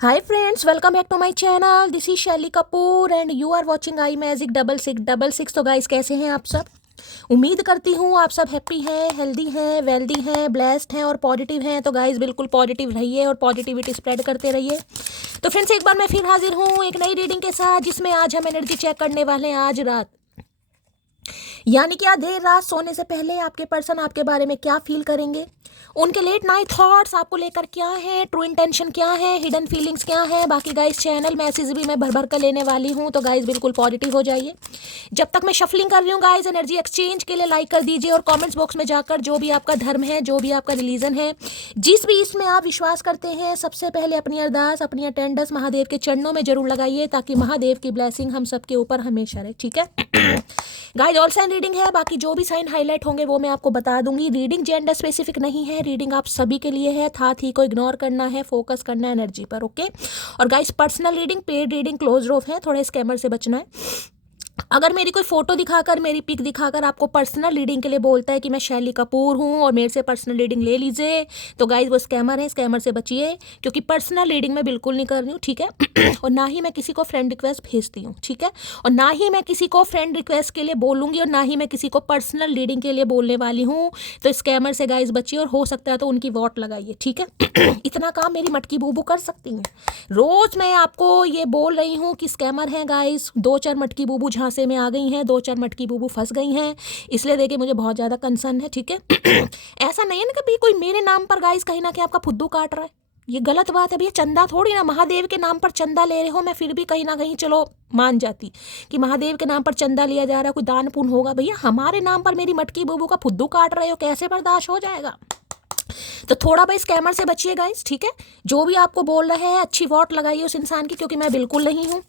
Hi friends, welcome back to my channel. This is Shelly Kapoor and you are watching I magic 6666। तो guys कैसे हैं आप सब? उम्मीद करती हूँ आप सब हैप्पी हैं, हेल्दी हैं, वेल्दी हैं, ब्लेस्ड हैं और पॉजिटिव हैं। तो गाइस बिल्कुल पॉजिटिव रहिए और पॉजिटिविटी स्प्रेड करते रहिए। तो फ्रेंड्स एक बार मैं फिर हाजिर हूँ एक नई रीडिंग के साथ, जिसमें आज हम एनर्जी चेक करने वाले हैं। आज रात यानी कि आज देर रात सोने से पहले आपके पर्सन आपके बारे में क्या फील करेंगे, उनके लेट नाइट थॉट्स आपको लेकर क्या है, ट्रू इंटेंशन क्या है, हिडन फीलिंग्स क्या है। बाकी गाइस चैनल मैसेज भी मैं भर भर कर लेने वाली हूँ। तो गाइस बिल्कुल पॉजिटिव हो जाइए। जब तक मैं शफलिंग कर रही हूँ गाइस, एनर्जी एक्सचेंज के लिए लाइक कर दीजिए और कमेंट्स बॉक्स में जाकर जो भी आपका धर्म है, जो भी आपका रिलीजन है, जिस भी इसमें आप विश्वास करते हैं, सबसे पहले अपनी अरदास, अपनी अटेंडेंस महादेव के चरणों में जरूर लगाइए, ताकि महादेव की ब्लेसिंग हम सबके ऊपर हमेशा रहे। ठीक है गाइस, ऑल साइन रीडिंग है। बाकी जो भी साइन हाईलाइट होंगे वो मैं आपको बता दूंगी। रीडिंग जेंडर स्पेसिफिक नहीं है, रीडिंग आप सभी के लिए है। था थी को इग्नोर करना है, फोकस करना है एनर्जी पर। ओके। और guys personal reading, paid reading, close of है, थोड़ा स्कैमर से बचना है। अगर मेरी कोई फोटो दिखाकर, मेरी पिक दिखाकर आपको पर्सनल रीडिंग के लिए बोलता है कि मैं शैली कपूर हूँ और मेरे से पर्सनल रीडिंग ले लीजिए, तो गाइस वो स्कैमर है, स्कैमर से बचिए, क्योंकि पर्सनल रीडिंग मैं बिल्कुल नहीं कर रही हूँ। ठीक है और ना ही मैं किसी को फ्रेंड रिक्वेस्ट भेजती हूँ। ठीक है, और ना ही मैं किसी को फ्रेंड रिक्वेस्ट के लिए बोलूँगी और ना ही मैं किसी को पर्सनल रीडिंग के लिए बोलने वाली हूँ। तो स्कैमर से गाइस बचिए और हो सकता है तो उनकी वोट लगाइए। ठीक है इतना काम मेरी मटकी बूबू कर सकती हैं। रोज मैं आपको ये बोल रही हूँ कि स्कैमर हैं गाइस। 2-4 मटकी बूबू झांसे में आ गई हैं, 2-4 मटकी बूबू फंस गई हैं, इसलिए देखिए मुझे बहुत ज़्यादा कंसर्न है। ठीक है ऐसा नहीं है ना कभी कोई मेरे नाम पर गाइस कहीं ना कहीं आपका फुद्दू काट रहा है, ये गलत बात है भैया। चंदा थोड़ी ना, महादेव के नाम पर चंदा ले रहे हो, मैं फिर भी कहीं ना कहीं चलो मान जाती कि महादेव के नाम पर चंदा लिया जा रहा है, कोई दान पुण्य होगा। भैया हमारे नाम पर मेरी मटकी बूबू का फुद्दू काट रहे हो, कैसे बर्दाश्त हो जाएगा? तो थोड़ा भाई स्कैमर से बचिए गाइस। ठीक है, जो भी आपको बोल रहे हैं अच्छी वोट लगाइए उस इंसान की, क्योंकि मैं बिल्कुल नहीं हूँ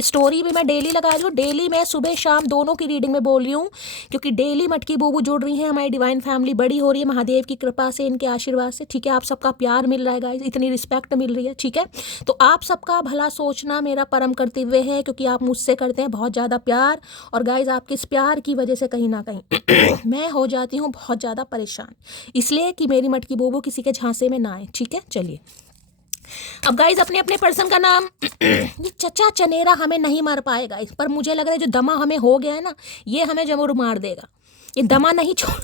स्टोरी भी मैं डेली लगा रही हूँ, डेली मैं सुबह शाम दोनों की रीडिंग में बोल रही हूँ, क्योंकि डेली मटकी बूबू जुड़ रही है, हमारी डिवाइन फैमिली बड़ी हो रही है महादेव की कृपा से, इनके आशीर्वाद से। ठीक है, आप सबका प्यार मिल रहा है गाइस, इतनी रिस्पेक्ट मिल रही है। ठीक है, तो आप सबका भला सोचना मेरा परम कर्तव्य है, क्योंकि आप मुझसे करते हैं बहुत ज़्यादा प्यार। और गाइस आपके इस प्यार की वजह से कहीं ना कहीं मैं हो जाती हूँ बहुत ज़्यादा परेशान, इसलिए कि मेरी मटकी बूबू किसी के झांसे में ना आए। ठीक है, चलिए अब गाइज अपने अपने पर्सन का नाम ये चचा चनेरा हमें नहीं मार पाएगा इस पर, मुझे लग रहा है जो दमा हमें हो गया है ना, ये हमें जरूर मार देगा। ये दमा नहीं छोड़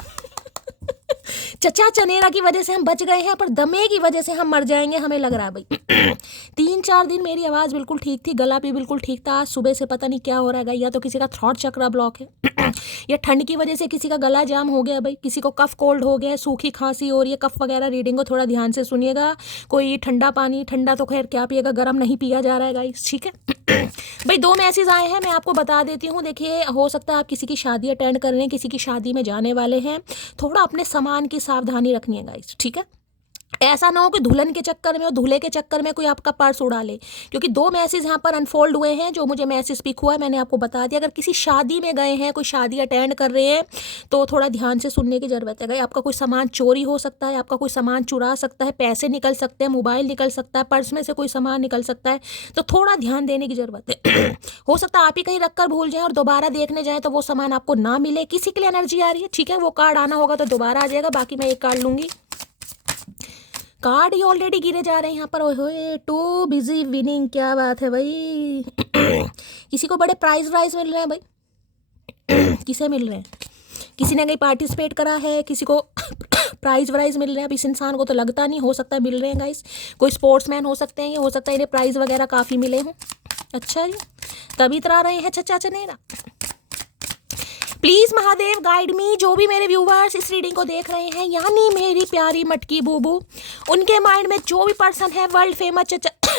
चचा चनेरा की वजह से हम बच गए हैं, पर दमे की वजह से हम मर जाएंगे, हमें लग रहा है भाई 3-4 दिन मेरी आवाज़ बिल्कुल ठीक थी, गला भी बिल्कुल ठीक था। आज सुबह से पता नहीं क्या हो रहा है, या तो किसी का थ्रॉट चक्रा ब्लॉक है या ठंड की वजह से किसी का गला जाम हो गया भाई, किसी को कफ कोल्ड हो गया, सूखी खांसी हो रही है, कफ वगैरह। रीडिंग को थोड़ा ध्यान से सुनिएगा। कोई ठंडा पानी, ठंडा तो खैर क्या पिएगा, गर्म नहीं पिया जा रहा है गाइस। ठीक है भाई 2 मैसेज आए हैं, मैं आपको बता देती हूँ। देखिए हो सकता है आप किसी की शादी अटेंड कर रहे हैं, किसी की शादी में जाने वाले हैं, थोड़ा अपने सामान की सावधानी रखनी है गाइस। ठीक है, ऐसा ना हो कि दुल्हन के चक्कर में और दूल्हे के चक्कर में कोई आपका पर्स उड़ा ले, क्योंकि 2 मैसेज यहाँ पर अनफोल्ड हुए हैं। जो मुझे मैसेज पिक हुआ है मैंने आपको बता दिया। अगर किसी शादी में गए हैं, कोई शादी अटेंड कर रहे हैं, तो थोड़ा ध्यान से सुनने की ज़रूरत है भाई। आपका कोई सामान चोरी हो सकता है, आपका कोई सामान चुरा सकता है, पैसे निकल सकते हैं, मोबाइल निकल सकता है, पर्स में से कोई सामान निकल सकता है, तो थोड़ा ध्यान देने की ज़रूरत है हो सकता है आप ही कहीं रख कर भूल जाएं और दोबारा देखने जाएँ तो वो सामान आपको ना मिले। किसी के लिए एनर्जी आ रही है, ठीक है, वो कार्ड आना होगा तो दोबारा आ जाएगा। बाकी मैं एक कार्ड लूँगी, कार्ड ही ऑलरेडी गिरे जा रहे हैं यहाँ पर। ओए टू बिजी विनिंग, क्या बात है भाई किसी को बड़े प्राइज वाइज मिल रहे हैं भाई किसे मिल रहे हैं? किसी ने कहीं पार्टिसिपेट करा है, किसी को प्राइज वाइज मिल रहे हैं। अब इस इंसान को तो लगता नहीं, हो सकता है मिल रहे हैं गाइस, कोई स्पोर्ट्समैन हो सकते हैं, ये हो सकता है इन्हें प्राइज वगैरह काफ़ी मिले हों। अच्छा जी, तभी इतरा रहे हैं चचा चनेरा। प्लीज़ महादेव गाइड मी, जो भी मेरे व्यूवर्स इस रीडिंग को देख रहे हैं, यानी मेरी प्यारी मटकी बूबू, उनके माइंड में जो भी पर्सन है वर्ल्ड फेमस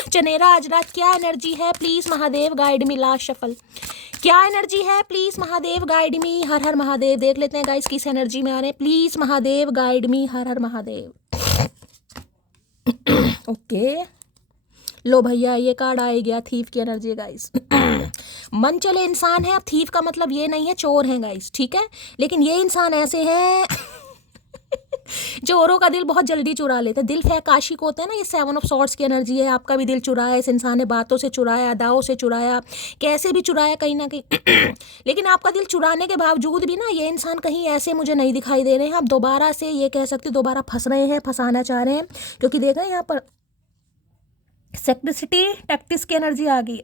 चनेरा, आज रात क्या एनर्जी है? Please Mahadev guide me. Last shuffle, क्या एनर्जी है? Please Mahadev guide me. हर हर महादेव। देख लेते हैं गाइस किस एनर्जी में आ रहे हैं। Please Mahadev guide me. हर हर महादेव ओके लो भैया, ये कार्ड आ गया, थीफ की एनर्जी गाइस मन चले इंसान है। अब थीफ का मतलब ये नहीं है चोर हैं गाइस, ठीक है, लेकिन ये इंसान ऐसे हैं जो औरों का दिल बहुत जल्दी चुरा लेते हैं। दिल फेंक आशिक होते हैं ना, ये 7 ऑफ सॉर्ड्स की एनर्जी है। आपका भी दिल चुराया इस इंसान ने, बातों से चुराया, अदाओं से चुराया, कैसे भी चुराया कहीं ना कहीं लेकिन आपका दिल चुराने के बावजूद भी ना ये इंसान कहीं ऐसे मुझे नहीं दिखाई दे रहे हैं। आप दोबारा से ये कह सकते दोबारा फंस रहे हैं, फंसाना चाह रहे हैं, क्योंकि देखा यहाँ पर सेक्रेसिटी टैक्टिस की एनर्जी आ गई।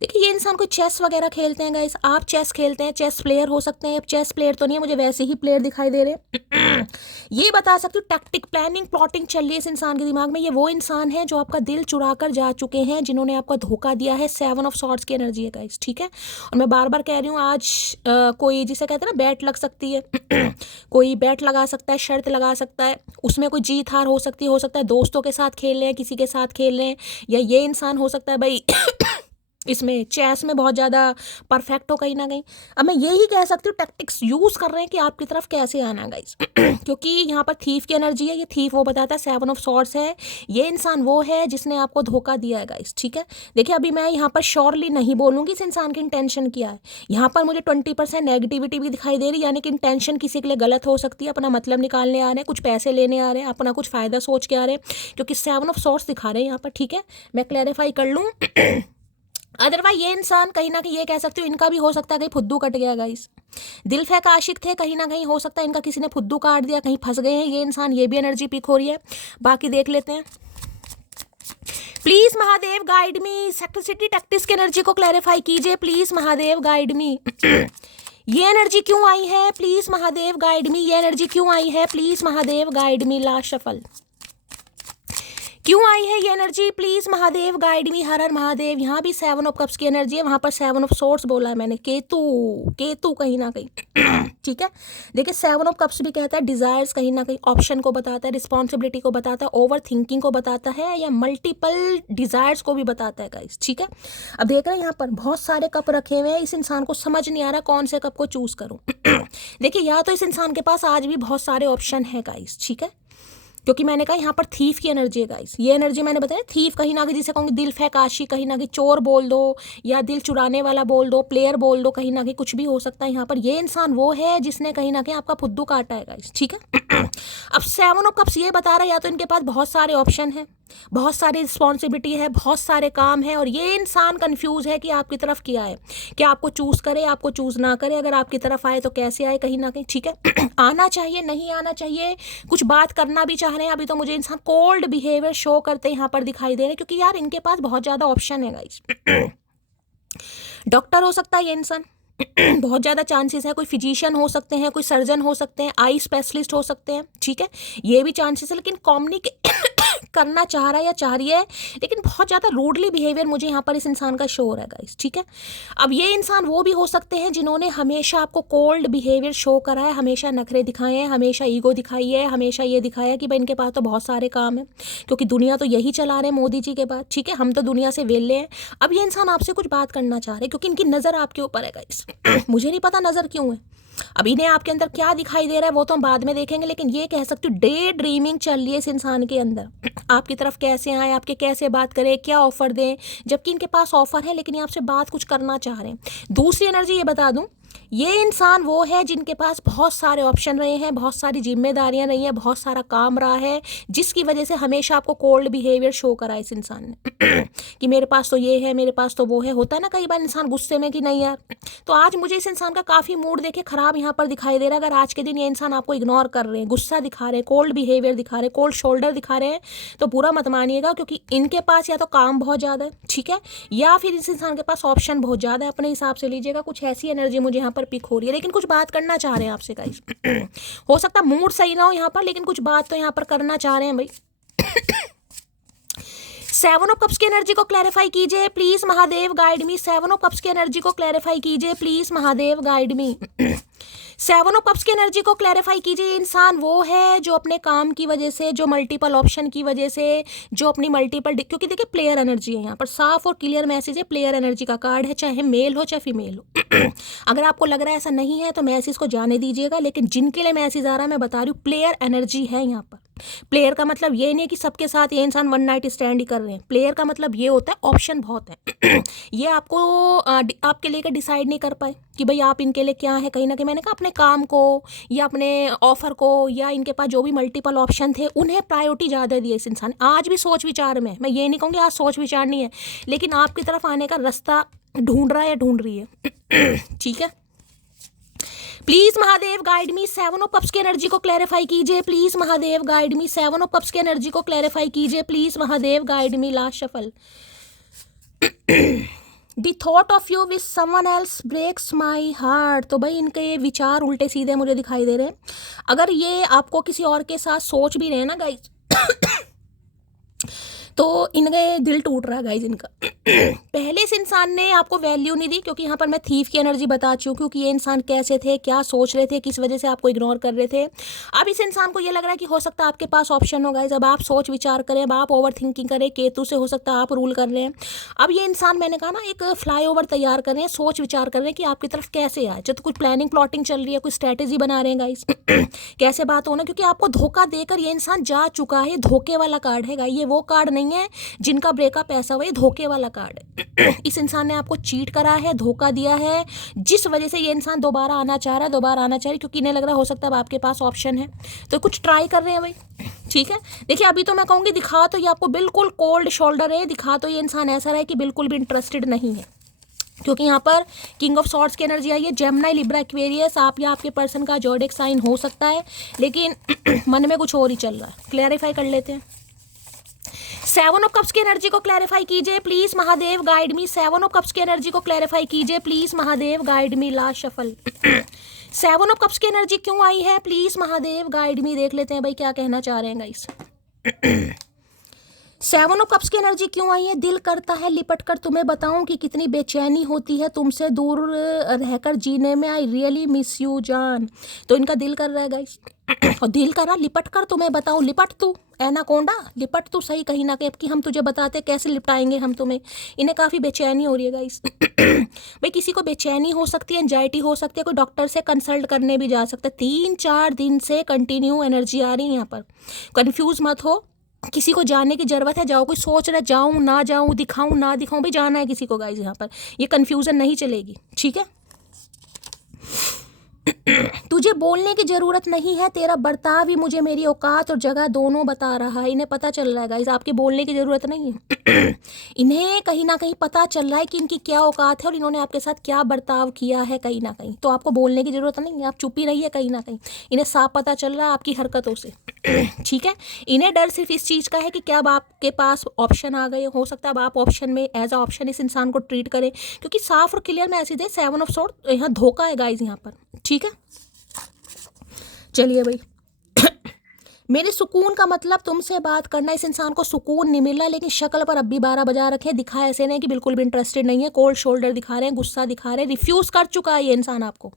देखिए ये इंसान कोई चेस वगैरह खेलते हैं गाइस, आप चेस खेलते हैं, चेस प्लेयर हो सकते हैं। अब चेस प्लेयर तो नहीं है, मुझे वैसे ही प्लेयर दिखाई दे रहे हैं। ये बता सकती हूँ टैक्टिक, प्लानिंग, प्लॉटिंग चल रही है इस इंसान के दिमाग में। ये वो इंसान है जो आपका दिल चुरा कर जा चुके हैं, जिन्होंने आपका धोखा दिया है। 7 ऑफ सॉर्ड्स की एनर्जी है गाइस, ठीक है। और मैं बार बार कह रही हूँ, आज कोई जिसे कहते हैं ना बैट लग सकती है। कोई बैट लगा सकता है, शर्त लगा सकता है, उसमें कोई जीत हार हो सकती है। हो सकता है दोस्तों के साथ खेल रहे हैं, किसी के साथ खेल रहे हैं, या ये इंसान हो सकता है भाई इसमें चेस में बहुत ज़्यादा परफेक्ट हो कहीं ना कहीं। अब मैं यही कह सकती हूँ टैक्टिक्स यूज़ कर रहे हैं कि आपकी तरफ कैसे आना गाइस। क्योंकि यहाँ पर थीफ की एनर्जी है, ये थीफ वो बताता है, 7 ऑफ सॉर्ड्स है, ये इंसान वो है जिसने आपको धोखा दिया है गाइस, ठीक है। देखिए अभी मैं यहाँ पर श्योरली नहीं बोलूँगी इस इंसान की इंटेंशन क्या है। यहाँ पर मुझे 20% नेगेटिविटी भी दिखाई दे रही, यानी कि इंटेंशन किसी के लिए गलत हो सकती है, अपना मतलब निकालने आ रहे हैं, कुछ पैसे लेने आ रहे हैं, अपना कुछ फ़ायदा सोच के आ रहे हैं, क्योंकि 7 ऑफ सॉर्ड्स दिखा रहे हैं यहाँ पर, ठीक है। मैं क्लैरिफाई कर लूँ। अदरवाइज ये इंसान कहीं ना कहीं ये कह सकती हूँ, इनका भी हो सकता है कहीं फुद्दू कट गया गाइस। दिल फेंक आशिक थे, कहीं ना कहीं हो सकता है इनका किसी ने फुद्दू काट दिया, कहीं फंस गए हैं ये इंसान। ये भी एनर्जी पिक हो रही है, बाकी देख लेते हैं। Please Mahadev guide me, secrecy tactics की एनर्जी को क्लैरिफाई कीजिए प्लीज महादेव गाइड मी। ये एनर्जी क्यों आई है प्लीज महादेव गाइड मी, ये एनर्जी क्यों आई है please Mahadev guide me. Last shuffle क्यों आई है ये energy please Mahadev guide me. हर हर महादेव। यहाँ भी 7 ऑफ कप्स की एनर्जी है, वहां पर 7 ऑफ सोर्ड्स बोला है मैंने, केतु केतु कहीं ना कहीं। ठीक है, देखिए 7 ऑफ कप्स भी कहता है डिजायर्स, कहीं ना कहीं ऑप्शन को बताता है, रिस्पॉन्सिबिलिटी को बताता है, ओवर थिंकिंग को बताता है, या मल्टीपल डिजायर्स को भी बताता है गाइस, ठीक है। अब देख रहे हैं यहाँ पर बहुत सारे कप रखे हुए हैं, इस इंसान को समझ नहीं आ रहा कौन से कप को चूज करूं। देखिए या तो इस इंसान के पास आज भी बहुत सारे ऑप्शन है गाइस, ठीक है, क्योंकि मैंने कहा यहाँ पर थीफ की एनर्जी है गाइस। ये एनर्जी मैंने बताया थीफ, कहीं ना कहीं जिसे कहूँगी दिल फेंक आशिक, कहीं ना कहीं चोर बोल दो, या दिल चुराने वाला बोल दो, प्लेयर बोल दो, कहीं ना कहीं कुछ भी हो सकता है। यहाँ पर ये इंसान वो है जिसने कहीं ना कहीं आपका फुद्दू काटा है गाइस, ठीक है। अब 7 ऑफ कप्स ये बता रहा है या तो इनके पास बहुत सारे ऑप्शन है, बहुत सारी रिस्पॉन्सिबिलिटी है, बहुत सारे काम है, और ये इंसान कंफ्यूज है कि आपकी तरफ क्या है, कि आपको चूज करे, आपको चूज ना करे, अगर आपकी तरफ आए तो कैसे आए, कहीं ना कहीं, ठीक है। आना चाहिए, नहीं आना चाहिए, कुछ बात करना भी चाह रहे हैं। अभी तो मुझे इंसान कोल्ड बिहेवियर शो करते यहाँ पर दिखाई दे रहे हैं, क्योंकि यार इनके पास बहुत ज्यादा ऑप्शन है गाइस। डॉक्टर हो सकता है ये इंसान, बहुत ज़्यादा चांसेस है, कोई फिजिशियन हो सकते हैं, कोई सर्जन हो सकते हैं, आई स्पेशलिस्ट हो सकते हैं, ठीक है, ये भी चांसेस है। लेकिन कम्युनिकेट करना चाह रहा है या चाह रही है, लेकिन बहुत ज़्यादा रूडली बिहेवियर मुझे यहाँ पर इस इंसान का शो हो रहा है गाइस, ठीक है। अब ये इंसान वो भी हो सकते हैं जिन्होंने हमेशा आपको कोल्ड बिहेवियर शो करा है, हमेशा नखरे दिखाए हैं, हमेशा ईगो दिखाई है, हमेशा ये दिखाया है कि भाई इनके पास तो बहुत सारे काम है, क्योंकि दुनिया तो यही चला रहे हैं मोदी जी के बाद, ठीक है, हम तो दुनिया से वेले हैं। अब ये इंसान आपसे कुछ बात करना चाह रहे हैं, क्योंकि इनकी नज़र आपके ऊपर है गाइस। मुझे नहीं पता नज़र क्यों है, अब इन्हें आपके अंदर क्या दिखाई दे रहा है वो तो हम बाद में देखेंगे, लेकिन ये कह सकती हूँ डे ड्रीमिंग चल रही है इस इंसान के अंदर। आपकी तरफ कैसे आए, आपके कैसे बात करें, क्या ऑफर दें, जबकि इनके पास ऑफर है लेकिन ये आपसे बात कुछ करना चाह रहे हैं। दूसरी एनर्जी ये बता दूं, ये इंसान वो है जिनके पास बहुत सारे ऑप्शन रहे हैं, बहुत सारी जिम्मेदारियां रही हैं, बहुत सारा काम रहा है, जिसकी वजह से हमेशा आपको कोल्ड बिहेवियर शो करा है इस इंसान ने। कि मेरे पास तो ये है, मेरे पास तो वो है, होता है ना कई बार इंसान गुस्से में कि नहीं यार। तो आज मुझे इस इंसान का काफ़ी मूड देखे खराब यहाँ पर दिखाई दे रहा है। अगर आज के दिन ये इंसान आपको इग्नोर कर रहे हैं, गुस्सा दिखा रहे हैं, कोल्ड बिहेवियर दिखा रहे हैं, कोल्ड शोल्डर दिखा रहे हैं, तो बुरा मत मानिएगा, क्योंकि इनके पास या तो काम बहुत ज़्यादा है, ठीक है, या फिर इस इंसान के पास ऑप्शन बहुत ज़्यादा है, अपने हिसाब से लीजिएगा। कुछ ऐसी एनर्जी मुझे यहाँ पर पिक हो रही है, लेकिन कुछ बात करना चाह रहे हैं आपसे गाइस। हो सकता है मूड सही ना हो यहाँ पर, लेकिन कुछ बात तो यहाँ पर करना चाह रहे हैं भाई। 7 ऑफ कप्स की एनर्जी को क्लैरिफाई कीजिए please Mahadev guide me. 7 of cups की एनर्जी को क्लैरिफाई कीजिए please Mahadev guide me. 7 of cups की एनर्जी को क्लैरिफाई कीजिए। इंसान वो है जो अपने काम की वजह से, जो मल्टीपल ऑप्शन की वजह से, जो अपनी मल्टीपल, क्योंकि देखिए प्लेयर एनर्जी है यहाँ पर, साफ और क्लियर मैसेज है, प्लेयर एनर्जी का कार्ड है, चाहे मेल हो चाहे फीमेल हो। अगर आपको लग रहा है ऐसा नहीं है तो मैसेज को जाने दीजिएगा, लेकिन जिनके लिए मैसेज आ रहा है मैं बता रही हूँ प्लेयर एनर्जी है यहाँ पर। प्लेयर का मतलब ये नहीं कि सबके साथ ये इंसान वन नाइट स्टैंड ही कर रहे हैं। प्लेयर का मतलब ये होता है ऑप्शन बहुत है। ये आपको आपके लेकर डिसाइड नहीं कर पाए कि भाई आप इनके लिए क्या है। कहीं ना कहीं मैंने कहा अपने काम को या अपने ऑफर को, या इनके पास जो भी मल्टीपल ऑप्शन थे उन्हें प्रायोरिटी ज़्यादा दी है इस इंसान। आज भी सोच विचार में, मैं ये नहीं कहूँगी आज सोच विचार नहीं है, लेकिन आपकी तरफ आने का रास्ता ढूंढ रहा है या ढूंढ रही है। ठीक है, please Mahadev guide me 7 of cups की एनर्जी को क्लैरिफाई कीजिए। Please Mahadev guide me 7 of cups की एनर्जी को क्लैरिफाई कीजिए। Please Mahadev guide me. Last shuffle. The thought of you with someone else breaks my heart। तो भाई इनके ये विचार उल्टे सीधे मुझे दिखाई दे रहे हैं। अगर ये आपको किसी और के साथ सोच भी रहे हैं ना गाइस तो इनके दिल टूट रहा है गाइज इनका। पहले इस इंसान ने आपको वैल्यू नहीं दी, क्योंकि यहाँ पर मैं थीफ की एनर्जी बता चुकी हूँ कि ये इंसान कैसे थे, क्या सोच रहे थे, किस वजह से आपको इग्नोर कर रहे थे। अब इस इंसान को ये लग रहा है कि हो सकता है आपके पास ऑप्शन हो गाइज। अब आप सोच विचार करें, अब आप ओवर थिंकिंग करें, केतु से हो सकता है आप रूल कर रहे हैं। अब ये इंसान, मैंने कहा ना, एक फ्लाईओवर तैयार कर रहे हैं, सोच विचार कर रहे हैं कि आपकी तरफ कैसे आए। जब कुछ प्लानिंग प्लॉटिंग चल रही है, कुछ स्ट्रैटेजी बना रहे हैं गाइज कैसे बात होना, क्योंकि आपको धोखा देकर ये इंसान जा चुका है। धोखे वाला कार्ड है गाइज, ये वो कार्ड नहीं है जिनका ब्रेकअप ऐसा हुआ, ये धोखे वाला कार्ड है। इस इंसान ने आपको चीट करा है, धोखा दिया है, जिस वजह से ये इंसान दोबारा आना चाह रहा है, क्योंकि इन्हें लग रहा है हो सकता है अब आपके पास ऑप्शन है, तो कुछ ट्राई कर रहे हैं भाई। ठीक है, देखिए अभी तो मैं कहूँगी दिखा तो ये आपको बिल्कुल कोल्ड शोल्डर है, दिखा तो ये इंसान ऐसा रहा है कि बिल्कुल भी इंटरेस्टेड नहीं है, क्योंकि यहाँ पर किंग ऑफ सॉर्ड्स की एनर्जी आई है। जेमिनी, लिब्रा, एक्वेरियस, आप या आपके पर्सन का ज़ोडिएक साइन हो सकता है, लेकिन मन में कुछ और ही चल रहा है। क्लैरिफाई कर लेते हैं। 7 ऑफ कप्स की एनर्जी को क्लैरिफाई कीजिए please Mahadev guide me. 7 of cups की एनर्जी को क्लैरिफाई कीजिए please Mahadev guide me. Last shuffle. 7 of cups की एनर्जी क्यों आई है, प्लीज महादेव गाइड मी। देख लेते हैं भाई क्या कहना चाह रहे हैं गाइस। 7 ऑफ कप्स की एनर्जी क्यों आई है। दिल करता है लिपट कर तुम्हें बताऊं कि कितनी बेचैनी होती है तुमसे दूर रहकर जीने में। आई रियली मिस यू जान। तो इनका दिल कर रहा है गाइस, और दिल कर रहा लिपट कर तुम्हें बताऊं। लिपट तू एनाकोंडा, लिपट तू सही कहीं ना कहीं, कि हम तुझे बताते कैसे लिपटाएंगे हम तुम्हें। इन्हें काफ़ी बेचैनी हो रही है गाइस। भाई किसी को बेचैनी हो सकती है, एंजाइटी हो सकती है, कोई डॉक्टर से कंसल्ट करने भी जा सकता है। 3-4 दिन से कंटिन्यू एनर्जी आ रही है यहाँ पर। कन्फ्यूज मत हो, किसी को जाने की जरूरत है, जाओ। कोई सोच रहा है जाऊं ना जाऊं, दिखाऊं ना दिखाऊं, भाई जाना है किसी को गाइस यहाँ पर। ये कन्फ्यूजन नहीं चलेगी, ठीक है। तुझे बोलने की जरूरत नहीं है, तेरा बर्ताव ही मुझे मेरी औकात और जगह दोनों बता रहा है। इन्हें पता चल रहा है गाइस, आपके बोलने की जरूरत नहीं है। इन्हें कहीं ना कहीं पता चल रहा है कि इनकी क्या औकात है और इन्होंने आपके साथ क्या बर्ताव किया है कहीं ना कहीं। तो आपको बोलने की जरूरत नहीं है, आप चुप ही रहिए कहीं ना कहीं। इन्हें साफ पता चल रहा है आपकी हरकतों से, ठीक है। इन्हें डर सिर्फ इस चीज़ का है कि क्या अब आपके पास ऑप्शन आ गए। हो सकता है अब आप ऑप्शन में एज अ ऑप्शन इस इंसान को ट्रीट करें, क्योंकि साफ और क्लियर मैसेज है। 7 ऑफ सॉर्ड यहाँ धोखा है गाइस यहाँ पर, ठीक है। चलिए भाई। मेरे सुकून का मतलब तुमसे बात करना। इस इंसान को सुकून नहीं मिल रहा, लेकिन शक्ल पर अब भी 12 बजा रखे। दिखा ऐसे नहीं कि बिल्कुल भी इंटरेस्टेड नहीं है, कोल्ड शोल्डर दिखा रहे हैं, गुस्सा दिखा रहे हैं, रिफ्यूज कर चुका है ये इंसान आपको।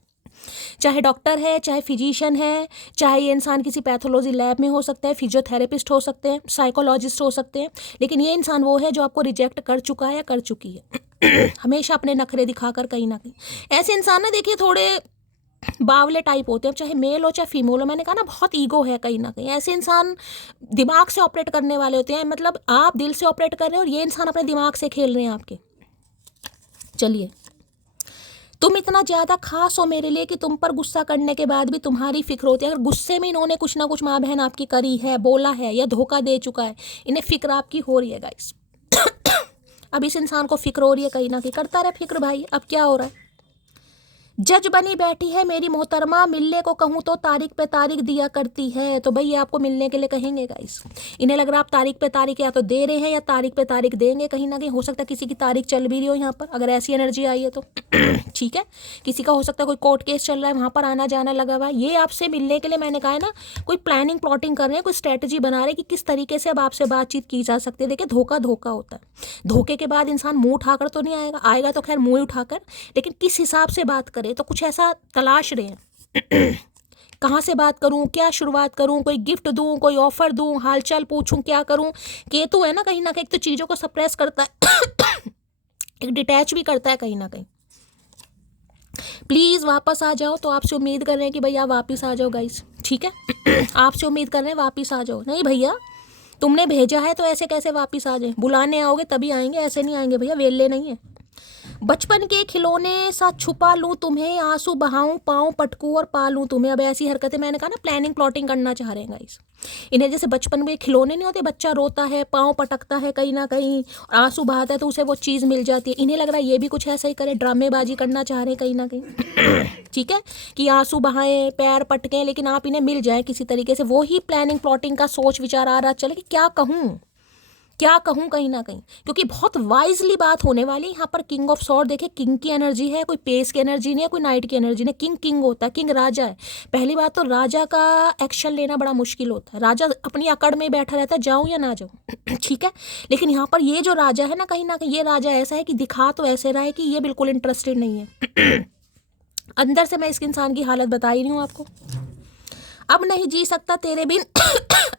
चाहे डॉक्टर है, चाहे फिजिशियन है, चाहे ये इंसान किसी पैथोलॉजी लैब में हो सकता है, फिजियोथेरेपिस्ट हो सकते हैं, साइकोलॉजिस्ट हो सकते हैं, लेकिन ये इंसान वो है जो आपको रिजेक्ट कर चुका है या कर चुकी है। हमेशा अपने नखरे दिखाकर कहीं ना कहीं। ऐसे इंसान ना देखिए थोड़े बावले टाइप होते हैं, चाहे मेल हो चाहे फीमेल हो। मैंने कहा ना बहुत ईगो है कहीं ना कहीं। ऐसे इंसान दिमाग से ऑपरेट करने वाले होते हैं, मतलब आप दिल से ऑपरेट कर रहे हैं और ये इंसान अपने दिमाग से खेल रहे हैं आपके। चलिए, तुम इतना ज़्यादा खास हो मेरे लिए कि तुम पर गुस्सा करने के बाद भी तुम्हारी फिक्र होती है। अगर गुस्से में इन्होंने कुछ ना कुछ माँ बहन आपकी करी है, बोला है या धोखा दे चुका है, इन्हें फिक्र आपकी हो रही है गाइस। अब इस इंसान को फिक्र हो रही है कहीं ना कहीं। करता रहे फिक्र भाई, अब क्या हो रहा है। जज बनी बैठी है मेरी मोहतरमा, मिलने को कहूँ तो तारीख पे तारीख दिया करती है। तो भाई ये आपको मिलने के लिए कहेंगे गाइस। इन्हें लग रहा है आप तारीख पे तारीख या तो दे रहे हैं या तारीख पे तारीख देंगे कहीं ना कहीं। हो सकता है किसी की तारीख चल भी रही हो यहाँ पर, अगर ऐसी एनर्जी आई है तो ठीक है। किसी का हो सकता है कोई कोर्ट केस चल रहा है, वहाँ पर आना जाना लगा हुआ है। ये आपसे मिलने के लिए, मैंने कहा है ना, कोई प्लानिंग प्लॉटिंग कर रहे हैं, कोई स्ट्रैटेजी बना रहे हैं कि किस तरीके से अब आपसे बातचीत की जा सकती है। देखिए धोखा धोखा होता है। धोखे के बाद इंसान मुँह उठाकर तो नहीं आएगा, आएगा तो खैर मुँह उठाकर, लेकिन किस हिसाब से बात करे। तो कुछ ऐसा तलाश रहे हैं। कहाँ से बात करूं, क्या शुरुआत करूं, कोई गिफ्ट दूं, कोई ऑफर दूं, हालचाल पूछूं, क्या करूं। केतु है ना कहीं ना कहीं, तो चीज़ों को सप्रेस करता है, एक डिटैच भी करता है कहीं ना कहीं। प्लीज़ वापस आ जाओ। तो आपसे उम्मीद कर रहे हैं कि भैया वापस आ जाओ गाइस, ठीक है। आपसे उम्मीद कर रहे हैं वापस आ जाओ। नहीं भैया, तुमने भेजा है तो ऐसे कैसे वापस आ जाए। बुलाने आओगे तभी आएंगे, ऐसे नहीं आएंगे भैया, वेले नहीं है। बचपन के खिलौने सा छुपा लूं तुम्हें, आंसू बहाऊं, पाँव पटकूं और पालूं तुम्हें। अब ऐसी हरकतें मैंने कहा ना, प्लानिंग प्लॉटिंग करना चाह रहे हैं गाइस। इन्हें जैसे बचपन में खिलौने नहीं होते, बच्चा रोता है, पाँव पटकता है कहीं ना कहीं, आंसू बहाता है तो उसे वो चीज़ मिल जाती है। इन्हें लग रहा है ये भी कुछ ऐसा ही करे, ड्रामेबाजी करना चाह रहे हैं कहीं ना कहीं। ठीक है, कि आंसू बहाएं, पैर पटकें, लेकिन आप इन्हें मिल जाए किसी तरीके से। वो ही प्लानिंग प्लॉटिंग का सोच विचार आ रहा चले कि क्या कहूँ कहीं ना कहीं, क्योंकि बहुत वाइजली बात होने वाली। यहाँ पर किंग ऑफ सॉर्ड देखे, किंग की एनर्जी है, कोई पेस की एनर्जी नहीं है, कोई नाइट की एनर्जी नहीं। किंग होता है, किंग राजा है। पहली बात तो राजा का एक्शन लेना बड़ा मुश्किल होता है, राजा अपनी अकड़ में बैठा रहता है, जाऊँ या ना जाऊँ। ठीक है, लेकिन यहाँ पर ये जो राजा है ना, कहीं ना कहीं ये राजा ऐसा है कि दिखा तो ऐसे रहा है कि ये बिल्कुल इंटरेस्टेड नहीं है। अंदर से मैं इस इंसान की हालत बता ही रही हूँ आपको। अब नहीं जी सकता तेरे बिन,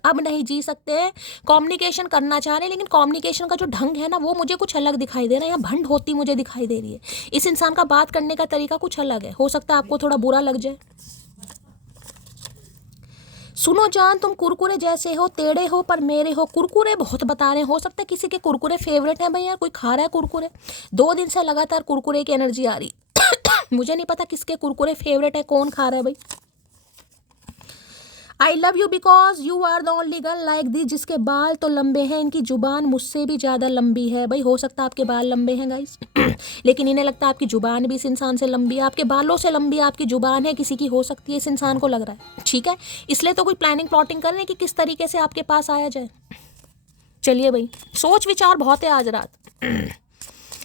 अब नहीं जी सकते। कम्युनिकेशन करना चाह रहे हैं, लेकिन कम्युनिकेशन का जो ढंग है ना, वो मुझे कुछ अलग दिखाई दे रहा है। यहाँ भंड होती मुझे दिखाई दे रही है। इस इंसान का बात करने का तरीका कुछ अलग है, हो सकता है आपको थोड़ा बुरा लग जाए। सुनो जान, तुम कुरकुरे जैसे हो, टेढ़े हो पर मेरे हो। कुरकुरे बहुत बता रहे हैं, हो सकता है किसी के कुरकुरे फेवरेट हैं भाई। यार कोई खा रहा है कुरकुरे, 2 दिन से लगातार कुरकुरे की एनर्जी आ रही। मुझे नहीं पता किसके कुरकुरे फेवरेट है, कौन खा रहा है भाई। I love you because you are the only girl like this. जिसके बाल तो लंबे हैं, इनकी जुबान मुझसे भी ज़्यादा लंबी है। भाई हो सकता है आपके बाल लंबे हैं गाइस, लेकिन इन्हें लगता है आपकी जुबान भी इस इंसान से लंबी है। आपके बालों से लंबी आपकी जुबान है, किसी की हो सकती है, इस इंसान को लग रहा है। ठीक है, इसलिए तो कोई प्लानिंग प्लॉटिंग कर रहे हैं कि किस तरीके से आपके पास आया जाए। चलिए भाई, सोच विचार बहुत है आज रात।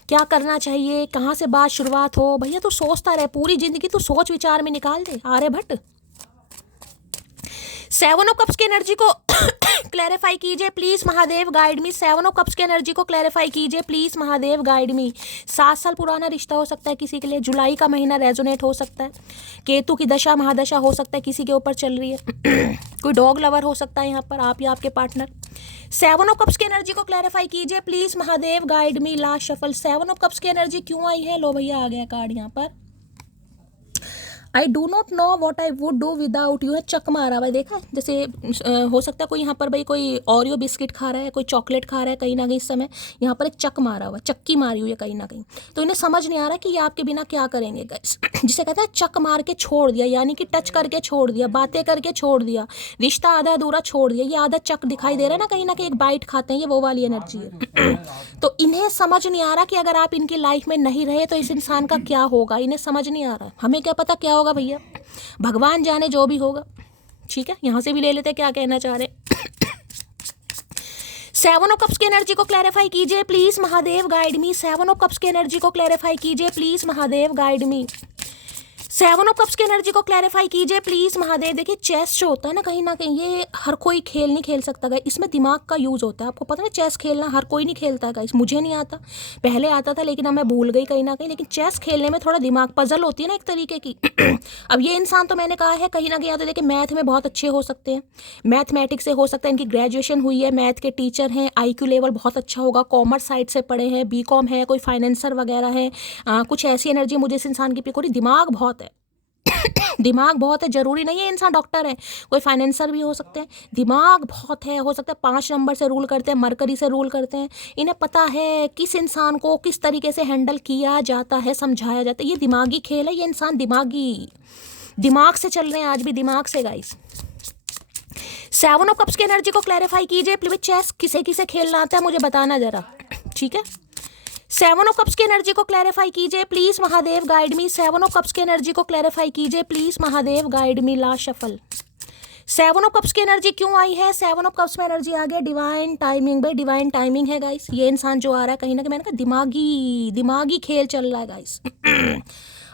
क्या करना चाहिए, कहाँ से बात शुरुआत हो। भैया तू सोचता रहे, पूरी जिंदगी तू सोच विचार में निकाल दे। आर्यभट्ट 7 ऑफ कप्स की एनर्जी को क्लैरिफाई कीजिए please Mahadev, guide me. 7 of cups की एनर्जी को क्लैरिफाई कीजिए प्लीज महादेव, गाइड मी। 7 साल पुराना रिश्ता हो सकता है किसी के लिए, जुलाई का महीना रेजोनेट हो सकता है, केतु की दशा महादशा हो सकता है किसी के ऊपर चल रही है। कोई डॉग लवर हो सकता है यहाँ पर, आप या आपके पार्टनर। 7 ऑफ कप्स की एनर्जी को क्लैरिफाई कीजिए please Mahadev, guide me. Last shuffle 7 of cups की एनर्जी क्यों आई है, लो भैया आ गया कार्ड यहाँ पर। I do not know what I would do without you है, चक मारा भाई। देखा जैसे हो सकता है कोई यहाँ पर भाई कोई ओरियो बिस्किट खा रहा है, कोई चॉकलेट खा रहा है, कहीं ना कहीं इस समय यहाँ पर एक चक मारा हुआ, चक्की मारी हुई है कहीं ना कहीं। तो इन्हें समझ नहीं आ रहा कि ये आपके बिना क्या करेंगे गाइस। जिसे कहते हैं चक मार के छोड़ दिया, यानी कि टच करके छोड़ दिया, बातें करके छोड़ दिया, रिश्ता आधा अधूरा छोड़ दिया। ये आधा चक दिखाई दे रहा है ना कहीं एक बाइट खाते हैं, ये वो वाली एनर्जी है। तो इन्हें समझ नहीं आ रहा कि अगर आप इनकी लाइफ में नहीं रहे तो इस इंसान का क्या होगा। इन्हें समझ नहीं आ रहा, हमें क्या पता क्या होगा भैया, भगवान जाने जो भी होगा। ठीक है, यहां से भी ले लेते क्या कहना चाह रहे। 7 ऑफ कप्स की एनर्जी को क्लैरिफाई कीजिए please Mahadev, guide me. 7 of cups की एनर्जी को क्लैरिफाई कीजिए please Mahadev, guide me. 7 of cups की एनर्जी को क्लैरिफाई कीजिए प्लीज महादेव। देखिए चेस जो होता है ना कहीं ये हर कोई खेल नहीं खेल सकता गाइस, इसमें दिमाग का यूज होता है। आपको पता है चेस खेलना हर कोई नहीं खेलता गाइस, मुझे नहीं आता, पहले आता था लेकिन अब मैं भूल गई कहीं ना कहीं। लेकिन चेस खेलने में थोड़ा दिमाग पजल होती है ना एक तरीके की। अब ये इंसान तो मैंने कहा है कहीं ना कहीं या तो देखिए मैथ में बहुत अच्छे हो सकते हैं, मैथमेटिक्स से हो सकता है, इनकी ग्रेजुएशन हुई है, मैथ के टीचर हैं, IQ लेवल बहुत अच्छा होगा, कॉमर्स साइड से पढ़े हैं, BCom है, कोई फाइनेंसर वगैरह है। कुछ ऐसी एनर्जी मुझे इस इंसान की पिक हो रही, दिमाग बहुत है। दिमाग बहुत है, जरूरी नहीं है इंसान डॉक्टर है, कोई फाइनेंसर भी हो सकते हैं। दिमाग बहुत है, हो सकता है 5 नंबर से रूल करते हैं, मरकरी से रूल करते हैं। इन्हें पता है किस इंसान को किस तरीके से हैंडल किया जाता है, समझाया जाता है। ये दिमागी खेल है, ये इंसान दिमाग से चल रहे हैं आज भी, दिमाग से गाइस। 7 ऑफ कप्स की एनर्जी को क्लैरिफाई कीजिए प्लीज। चेस किसे किसे खेलना आता है मुझे बताना जरा, ठीक है। 7 ऑफ कप्स की एनर्जी को क्लैरिफाई कीजिए please Mahadev, guide me. 7 of cups की एनर्जी को क्लैरिफाई कीजिए please Mahadev, guide me. Last shuffle 7 of cups की एनर्जी क्यों आई है, 7 ऑफ कप्स में एनर्जी आ गया डिवाइन टाइमिंग। भाई डिवाइन टाइमिंग है गाइस, ये इंसान जो आ रहा है कहीं ना कहीं मैंने कहा दिमागी खेल चल रहा है गाइस।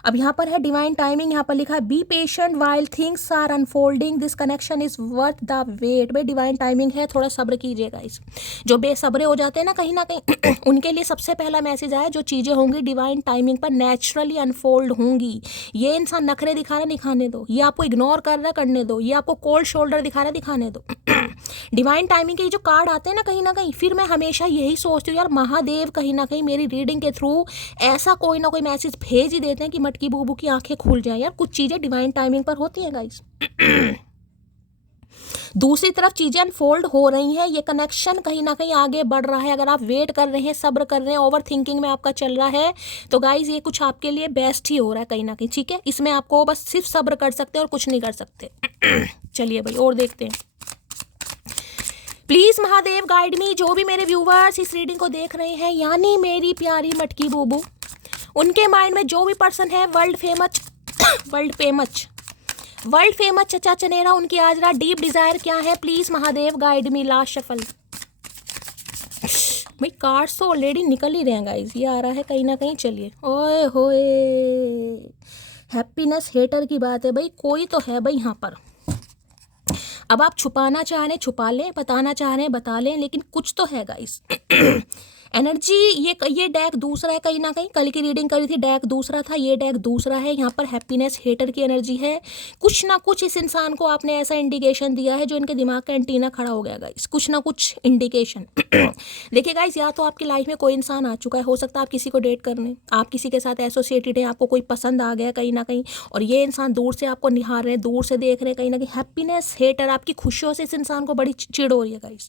अब यहाँ पर है डिवाइन टाइमिंग, यहाँ पर लिखा है be patient while things are unfolding, this connection is worth the wait. भाई डिवाइन टाइमिंग है, थोड़ा सब्र कीजिएगा इस, जो बेसब्रे हो जाते हैं ना कहीं उनके लिए सबसे पहला मैसेज आया, जो चीज़ें होंगी डिवाइन टाइमिंग पर नेचुरली अनफोल्ड होंगी। ये इंसान नखरे दिखा रहा है, दिखाने दो। ये आपको इग्नोर कर रहा है, करने दो। ये आपको कोल्ड शोल्डर दिखा रहा है, दिखाने दो। डिवाइन टाइमिंग के जो कार्ड आते हैं ना कहीं फिर मैं हमेशा यही सोचती हूँ यार महादेव कहीं ना कहीं मेरी रीडिंग के थ्रू ऐसा कोई ना कोई मैसेज भेज ही देते हैं कि मटकी बुबू की आंखें खुल जाएं। यार कुछ चीज़ें डिवाइन टाइमिंग पर होती हैं गाइस। दूसरी तरफ चीजें अनफोल्ड हो रही हैं, ये कनेक्शन कहीं ना कहीं आगे बढ़ रहा है। अगर आप वेट कर रहे हैं, सब्र कर रहे हैं, ओवर थिंकिंग में आपका चल रहा है, तो गाइज ये कुछ आपके लिए बेस्ट ही हो रहा है कहीं ना कहीं, ठीक है। इसमें आपको बस सिर्फ सब्र कर सकते हैं और कुछ नहीं कर सकते। चलिए भाई और देखते हैं। प्लीज महादेव गाइड मी, जो भी मेरे व्यूवर्स इस रीडिंग को देख रहे हैं, यानी मेरी प्यारी मटकी बूबू, उनके माइंड में जो भी पर्सन है वर्ल्ड फेमस चचा चनेरा, उनकी आज रात डीप डिजायर क्या है, please Mahadev guide me. Last shuffle. भाई कार्ड्स तो ऑलरेडी निकल ही रहे हैं गाइस, ये आ रहा है कहीं ना कहीं। चलिए, ओए होए, हैप्पीनेस हेटर की बात है भाई, कोई तो है भाई यहाँ पर। अब आप छुपाना चाह रहे हैं छुपा लें, बताना चाह रहे हैं बता लें, लेकिन कुछ तो है गाइस। एनर्जी ये डेक दूसरा है कहीं ना कहीं। कल की रीडिंग करी थी, डेक दूसरा था, ये डेक दूसरा है। यहाँ पर हैप्पीनेस हेटर की एनर्जी है। कुछ ना कुछ इस इंसान को आपने ऐसा इंडिकेशन दिया है जो इनके दिमाग का एंटीना खड़ा हो गया गाइस, कुछ ना कुछ इंडिकेशन। देखिए गाइस, या तो आपकी लाइफ में कोई इंसान आ चुका है, हो सकता है आप किसी को डेट करने, आप किसी के साथ एसोसिएटेड हैं, आपको कोई पसंद आ गया कहीं ना कहीं, और ये इंसान दूर से आपको निहार रहे हैं, दूर से देख रहे हैं कहीं ना कहीं। हैप्पीनेस हेटर, आपकी खुशियों से इस इंसान को बड़ी चिड़ हो रही है गाइस।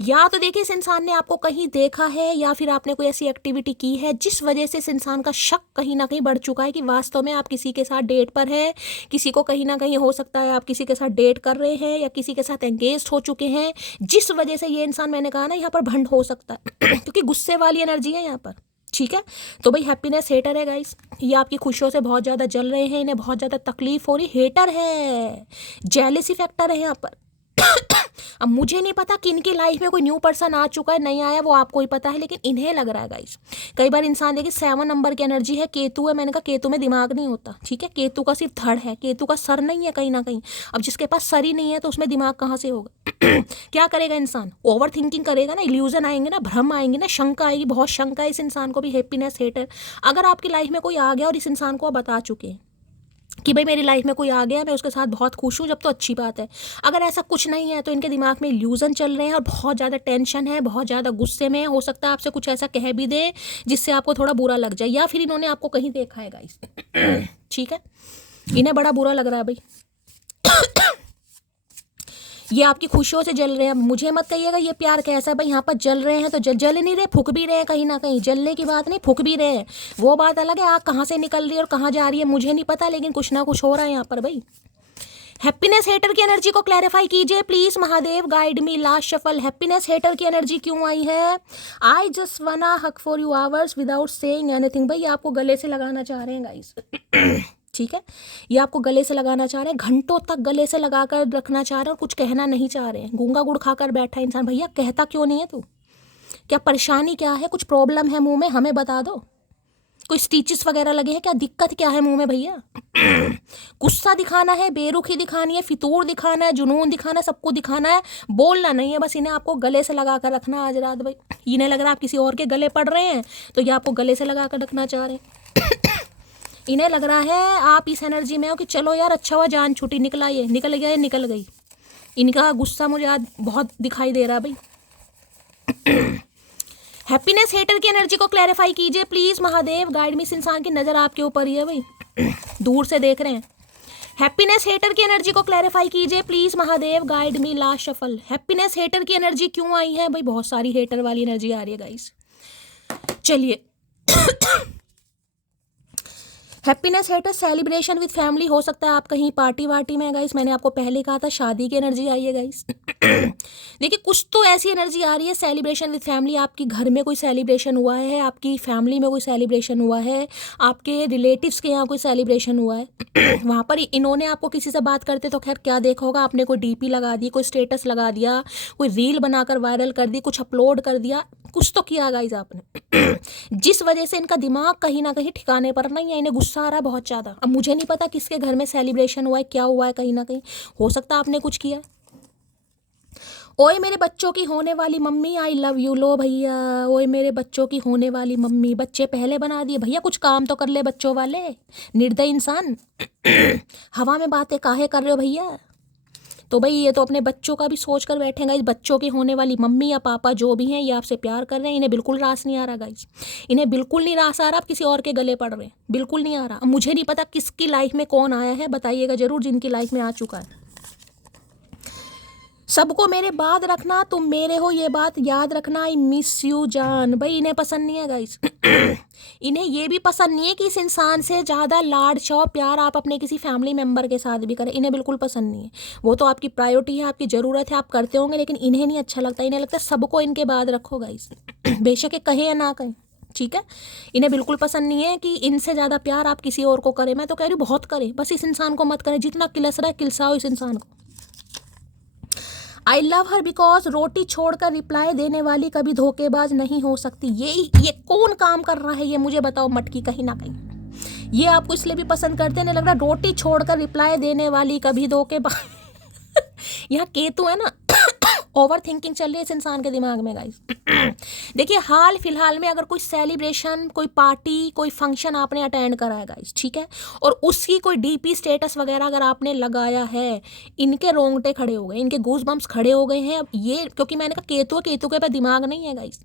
या तो देखिए इस इंसान ने आपको कहीं देखा है, या फिर आपने कोई ऐसी एक्टिविटी की है जिस वजह से इस इंसान का शक कहीं ना कहीं बढ़ चुका है कि वास्तव में आप किसी के साथ डेट पर है। किसी को कहीं ना कहीं हो सकता है आप किसी के साथ डेट कर रहे हैं, या किसी के साथ एंगेज हो चुके हैं, जिस वजह से ये इंसान, मैंने कहा ना, यहाँ पर भंड हो सकता है। क्योंकि गुस्से वाली एनर्जी है यहाँ पर, ठीक है। तो भाई हैप्पीनेस हेटर है गाइस, ये आपकी खुशियों से बहुत ज़्यादा जल रहे हैं, इन्हें बहुत ज़्यादा तकलीफ हो रही। हेटर है, जेलसी फैक्टर है यहाँ पर। अब मुझे नहीं पता कि इनकी लाइफ में कोई न्यू पर्सन आ चुका है, नहीं आया, वो आपको ही पता है, लेकिन इन्हें लग रहा है गाइस। कई बार इंसान देखिए 7 नंबर की एनर्जी है, केतु है, मैंने कहा केतु में दिमाग नहीं होता, ठीक है। केतु का सिर्फ धड़ है, केतु का सर नहीं है कहीं ना कहीं। अब जिसके पास सर ही नहीं है तो उसमें दिमाग कहाँ से होगा? क्या करेगा इंसान? ओवर थिंकिंग करेगा ना, इल्यूजन आएंगे ना, भ्रम आएंगे ना, शंका आएगी, बहुत शंका है इस इंसान को भी। हैप्पीनेस हेटर, अगर आपकी लाइफ में कोई आ गया और इस इंसान को आप बता चुके हैं कि भाई मेरी लाइफ में कोई आ गया, मैं उसके साथ बहुत खुश हूँ, जब तो अच्छी बात है। अगर ऐसा कुछ नहीं है तो इनके दिमाग में इल्यूजन चल रहे हैं और बहुत ज़्यादा टेंशन है, बहुत ज़्यादा गुस्से में। हो सकता है आपसे कुछ ऐसा कह भी दे जिससे आपको थोड़ा बुरा लग जाए, या फिर इन्होंने आपको कहीं देखा है गाइस, ठीक है। इन्हें बड़ा बुरा लग रहा है भाई। ये आपकी खुशियों से जल रहे हैं। मुझे मत कहिएगा ये प्यार कैसा है भाई, यहाँ पर जल रहे हैं तो जल नहीं रहे, फूक भी रहे हैं कहीं ना कहीं। जलने की बात नहीं, फूक भी रहे हैं, वो बात अलग है। आग कहाँ से निकल रही है और कहाँ जा रही है मुझे नहीं पता, लेकिन कुछ ना कुछ हो रहा है यहाँ पर भाई। हैप्पीनेस हेटर की एनर्जी को क्लैरिफाई कीजिए please Mahadev, guide me. Last shuffle. Happiness hater की एनर्जी क्यों आई है? I just wanna hug for you hours without saying anything. भाई आपको गले से लगाना चाह रहे हैं गाइस, ठीक है। ये आपको गले से लगाना चाह रहे हैं, घंटों तक गले से लगाकर रखना चाह रहे हैं और कुछ कहना नहीं चाह रहे हैं। गूंगा गुड़ खाकर बैठा इंसान। भैया कहता क्यों नहीं है तू? क्या परेशानी क्या है? कुछ प्रॉब्लम है मुंह में, हमें बता दो। कोई स्टिचेस वगैरह लगे हैं क्या? दिक्कत क्या है मुंह में भैया? गुस्सा दिखाना है, बेरुखी दिखानी है, फितूर दिखाना है, जुनून दिखाना है, सबको दिखाना है, बोलना नहीं है। बस इन्हें आपको गले से लगा कर रखना आज रात भाई। इन्हें लग रहा है आप किसी और के गले पड़ रहे हैं, तो ये आपको गले से लगा कर रखना चाह रहे हैं। इन्हें लग रहा है आप इस एनर्जी में हो कि चलो यार अच्छा हुआ जान छुट्टी, निकला, ये निकल गया, ये निकल गई। इनका गुस्सा मुझे आज बहुत दिखाई दे रहा है भाई। हैप्पीनेस हेटर की एनर्जी को क्लैरिफाई कीजिए प्लीज महादेव, गाइड मी। इस इंसान की नजर आपके ऊपर ही है भाई, दूर से देख रहे हैं। हैप्पीनेस हेटर की एनर्जी को क्लैरिफाई कीजिए please Mahadev, guide me. Last shuffle. Happiness hater की एनर्जी क्यों आई है भाई? बहुत सारी हेटर वाली एनर्जी आ रही है गाइस। चलिए, happiness hater celebration with family, हो सकता है आप कहीं पार्टी वार्टी में गाइस। मैंने आपको पहले कहा था शादी की एनर्जी आई है गाइस। देखिए कुछ तो ऐसी एनर्जी आ रही है, सेलिब्रेशन विद फैमिली। आपकी घर में कोई सेलिब्रेशन हुआ है, आपकी फैमिली में कोई सेलिब्रेशन हुआ है, आपके रिलेटिव्स के यहाँ कोई सेलिब्रेशन हुआ है। वहाँ पर इन्होंने आपको किसी से बात करते तो खैर क्या देखा होगा आपने, कोई डीपी लगा दी, कोई स्टेटस लगा दिया, कोई रील बनाकर वायरल कर दी, कुछ अपलोड कर दिया, कुछ तो किया गाइस आपने, जिस वजह से इनका दिमाग कहीं ना कहीं ठिकाने पर नहीं है। इन्हें गुस्सा आ रहा है बहुत ज़्यादा। अब मुझे नहीं पता किसके घर में सेलिब्रेशन हुआ है, क्या हुआ है, कहीं ना कहीं हो सकता है आपने कुछ किया। ओए मेरे बच्चों की होने वाली मम्मी, आई लव यू। लो भैया, ओए मेरे बच्चों की होने वाली मम्मी, बच्चे पहले बना दिए भैया। कुछ काम तो कर ले बच्चों वाले, निर्दयी इंसान। हवा में बातें काहे कर रहे हो भैया? तो भाई ये तो अपने बच्चों का भी सोच कर बैठेगा। इस बच्चों की होने वाली मम्मी या पापा जो भी हैं, ये आपसे प्यार कर रहे हैं। इन्हें बिल्कुल रास नहीं आ रहा गाइस, इन्हें बिल्कुल नहीं रास आ रहा आप किसी और के गले पड़ रहे हैं, बिल्कुल नहीं आ रहा। मुझे नहीं पता किसकी लाइफ में कौन आया है, बताइएगा जरूर जिनकी लाइफ में आ चुका है। सबको मेरे बाद रखना, तुम मेरे हो ये बात याद रखना। आई मिस यू जान। भाई इन्हें पसंद नहीं है गाइस। इन्हें ये भी पसंद नहीं है कि इस इंसान से ज़्यादा लाड चाव प्यार आप अपने किसी फैमिली मेम्बर के साथ भी करें। इन्हें बिल्कुल पसंद नहीं है। वो तो आपकी प्रायोरिटी है, आपकी ज़रूरत है, आप करते होंगे, लेकिन इन्हें नहीं अच्छा लगता। इन्हें लगता है सबको इनके बाद रखो गाइस। बेशक ये कहें या ना कहें, ठीक है। इन्हें बिल्कुल पसंद नहीं है कि इनसे ज़्यादा प्यार आप किसी और को करें। मैं तो कह रही हूँ बहुत करें, बस इस इंसान को मत करें। जितना किलस रहा है किलसाओ इस इंसान को। आई लव हर बिकॉज रोटी छोड़कर रिप्लाई देने वाली कभी धोखेबाज नहीं हो सकती। ये कौन काम कर रहा है ये मुझे बताओ मटकी, कहीं ना कहीं ये आपको इसलिए भी पसंद करते हैं, नहीं लग रहा रोटी छोड़कर रिप्लाई देने वाली कभी धोखेबाज। यहाँ केतु है ना, ओवर थिंकिंग चल रही है इस इंसान के दिमाग में गाइस। देखिए हाल फिलहाल में अगर कोई सेलिब्रेशन, कोई पार्टी, कोई फंक्शन आपने अटेंड करा है गाइस, ठीक है, और उसकी कोई डीपी स्टेटस वगैरह अगर आपने लगाया है, इनके रोंगटे खड़े हो गए, इनके गूज बम्प्स खड़े हो गए हैं। अब ये क्योंकि मैंने कहा केतु के पे दिमाग नहीं है गाइस।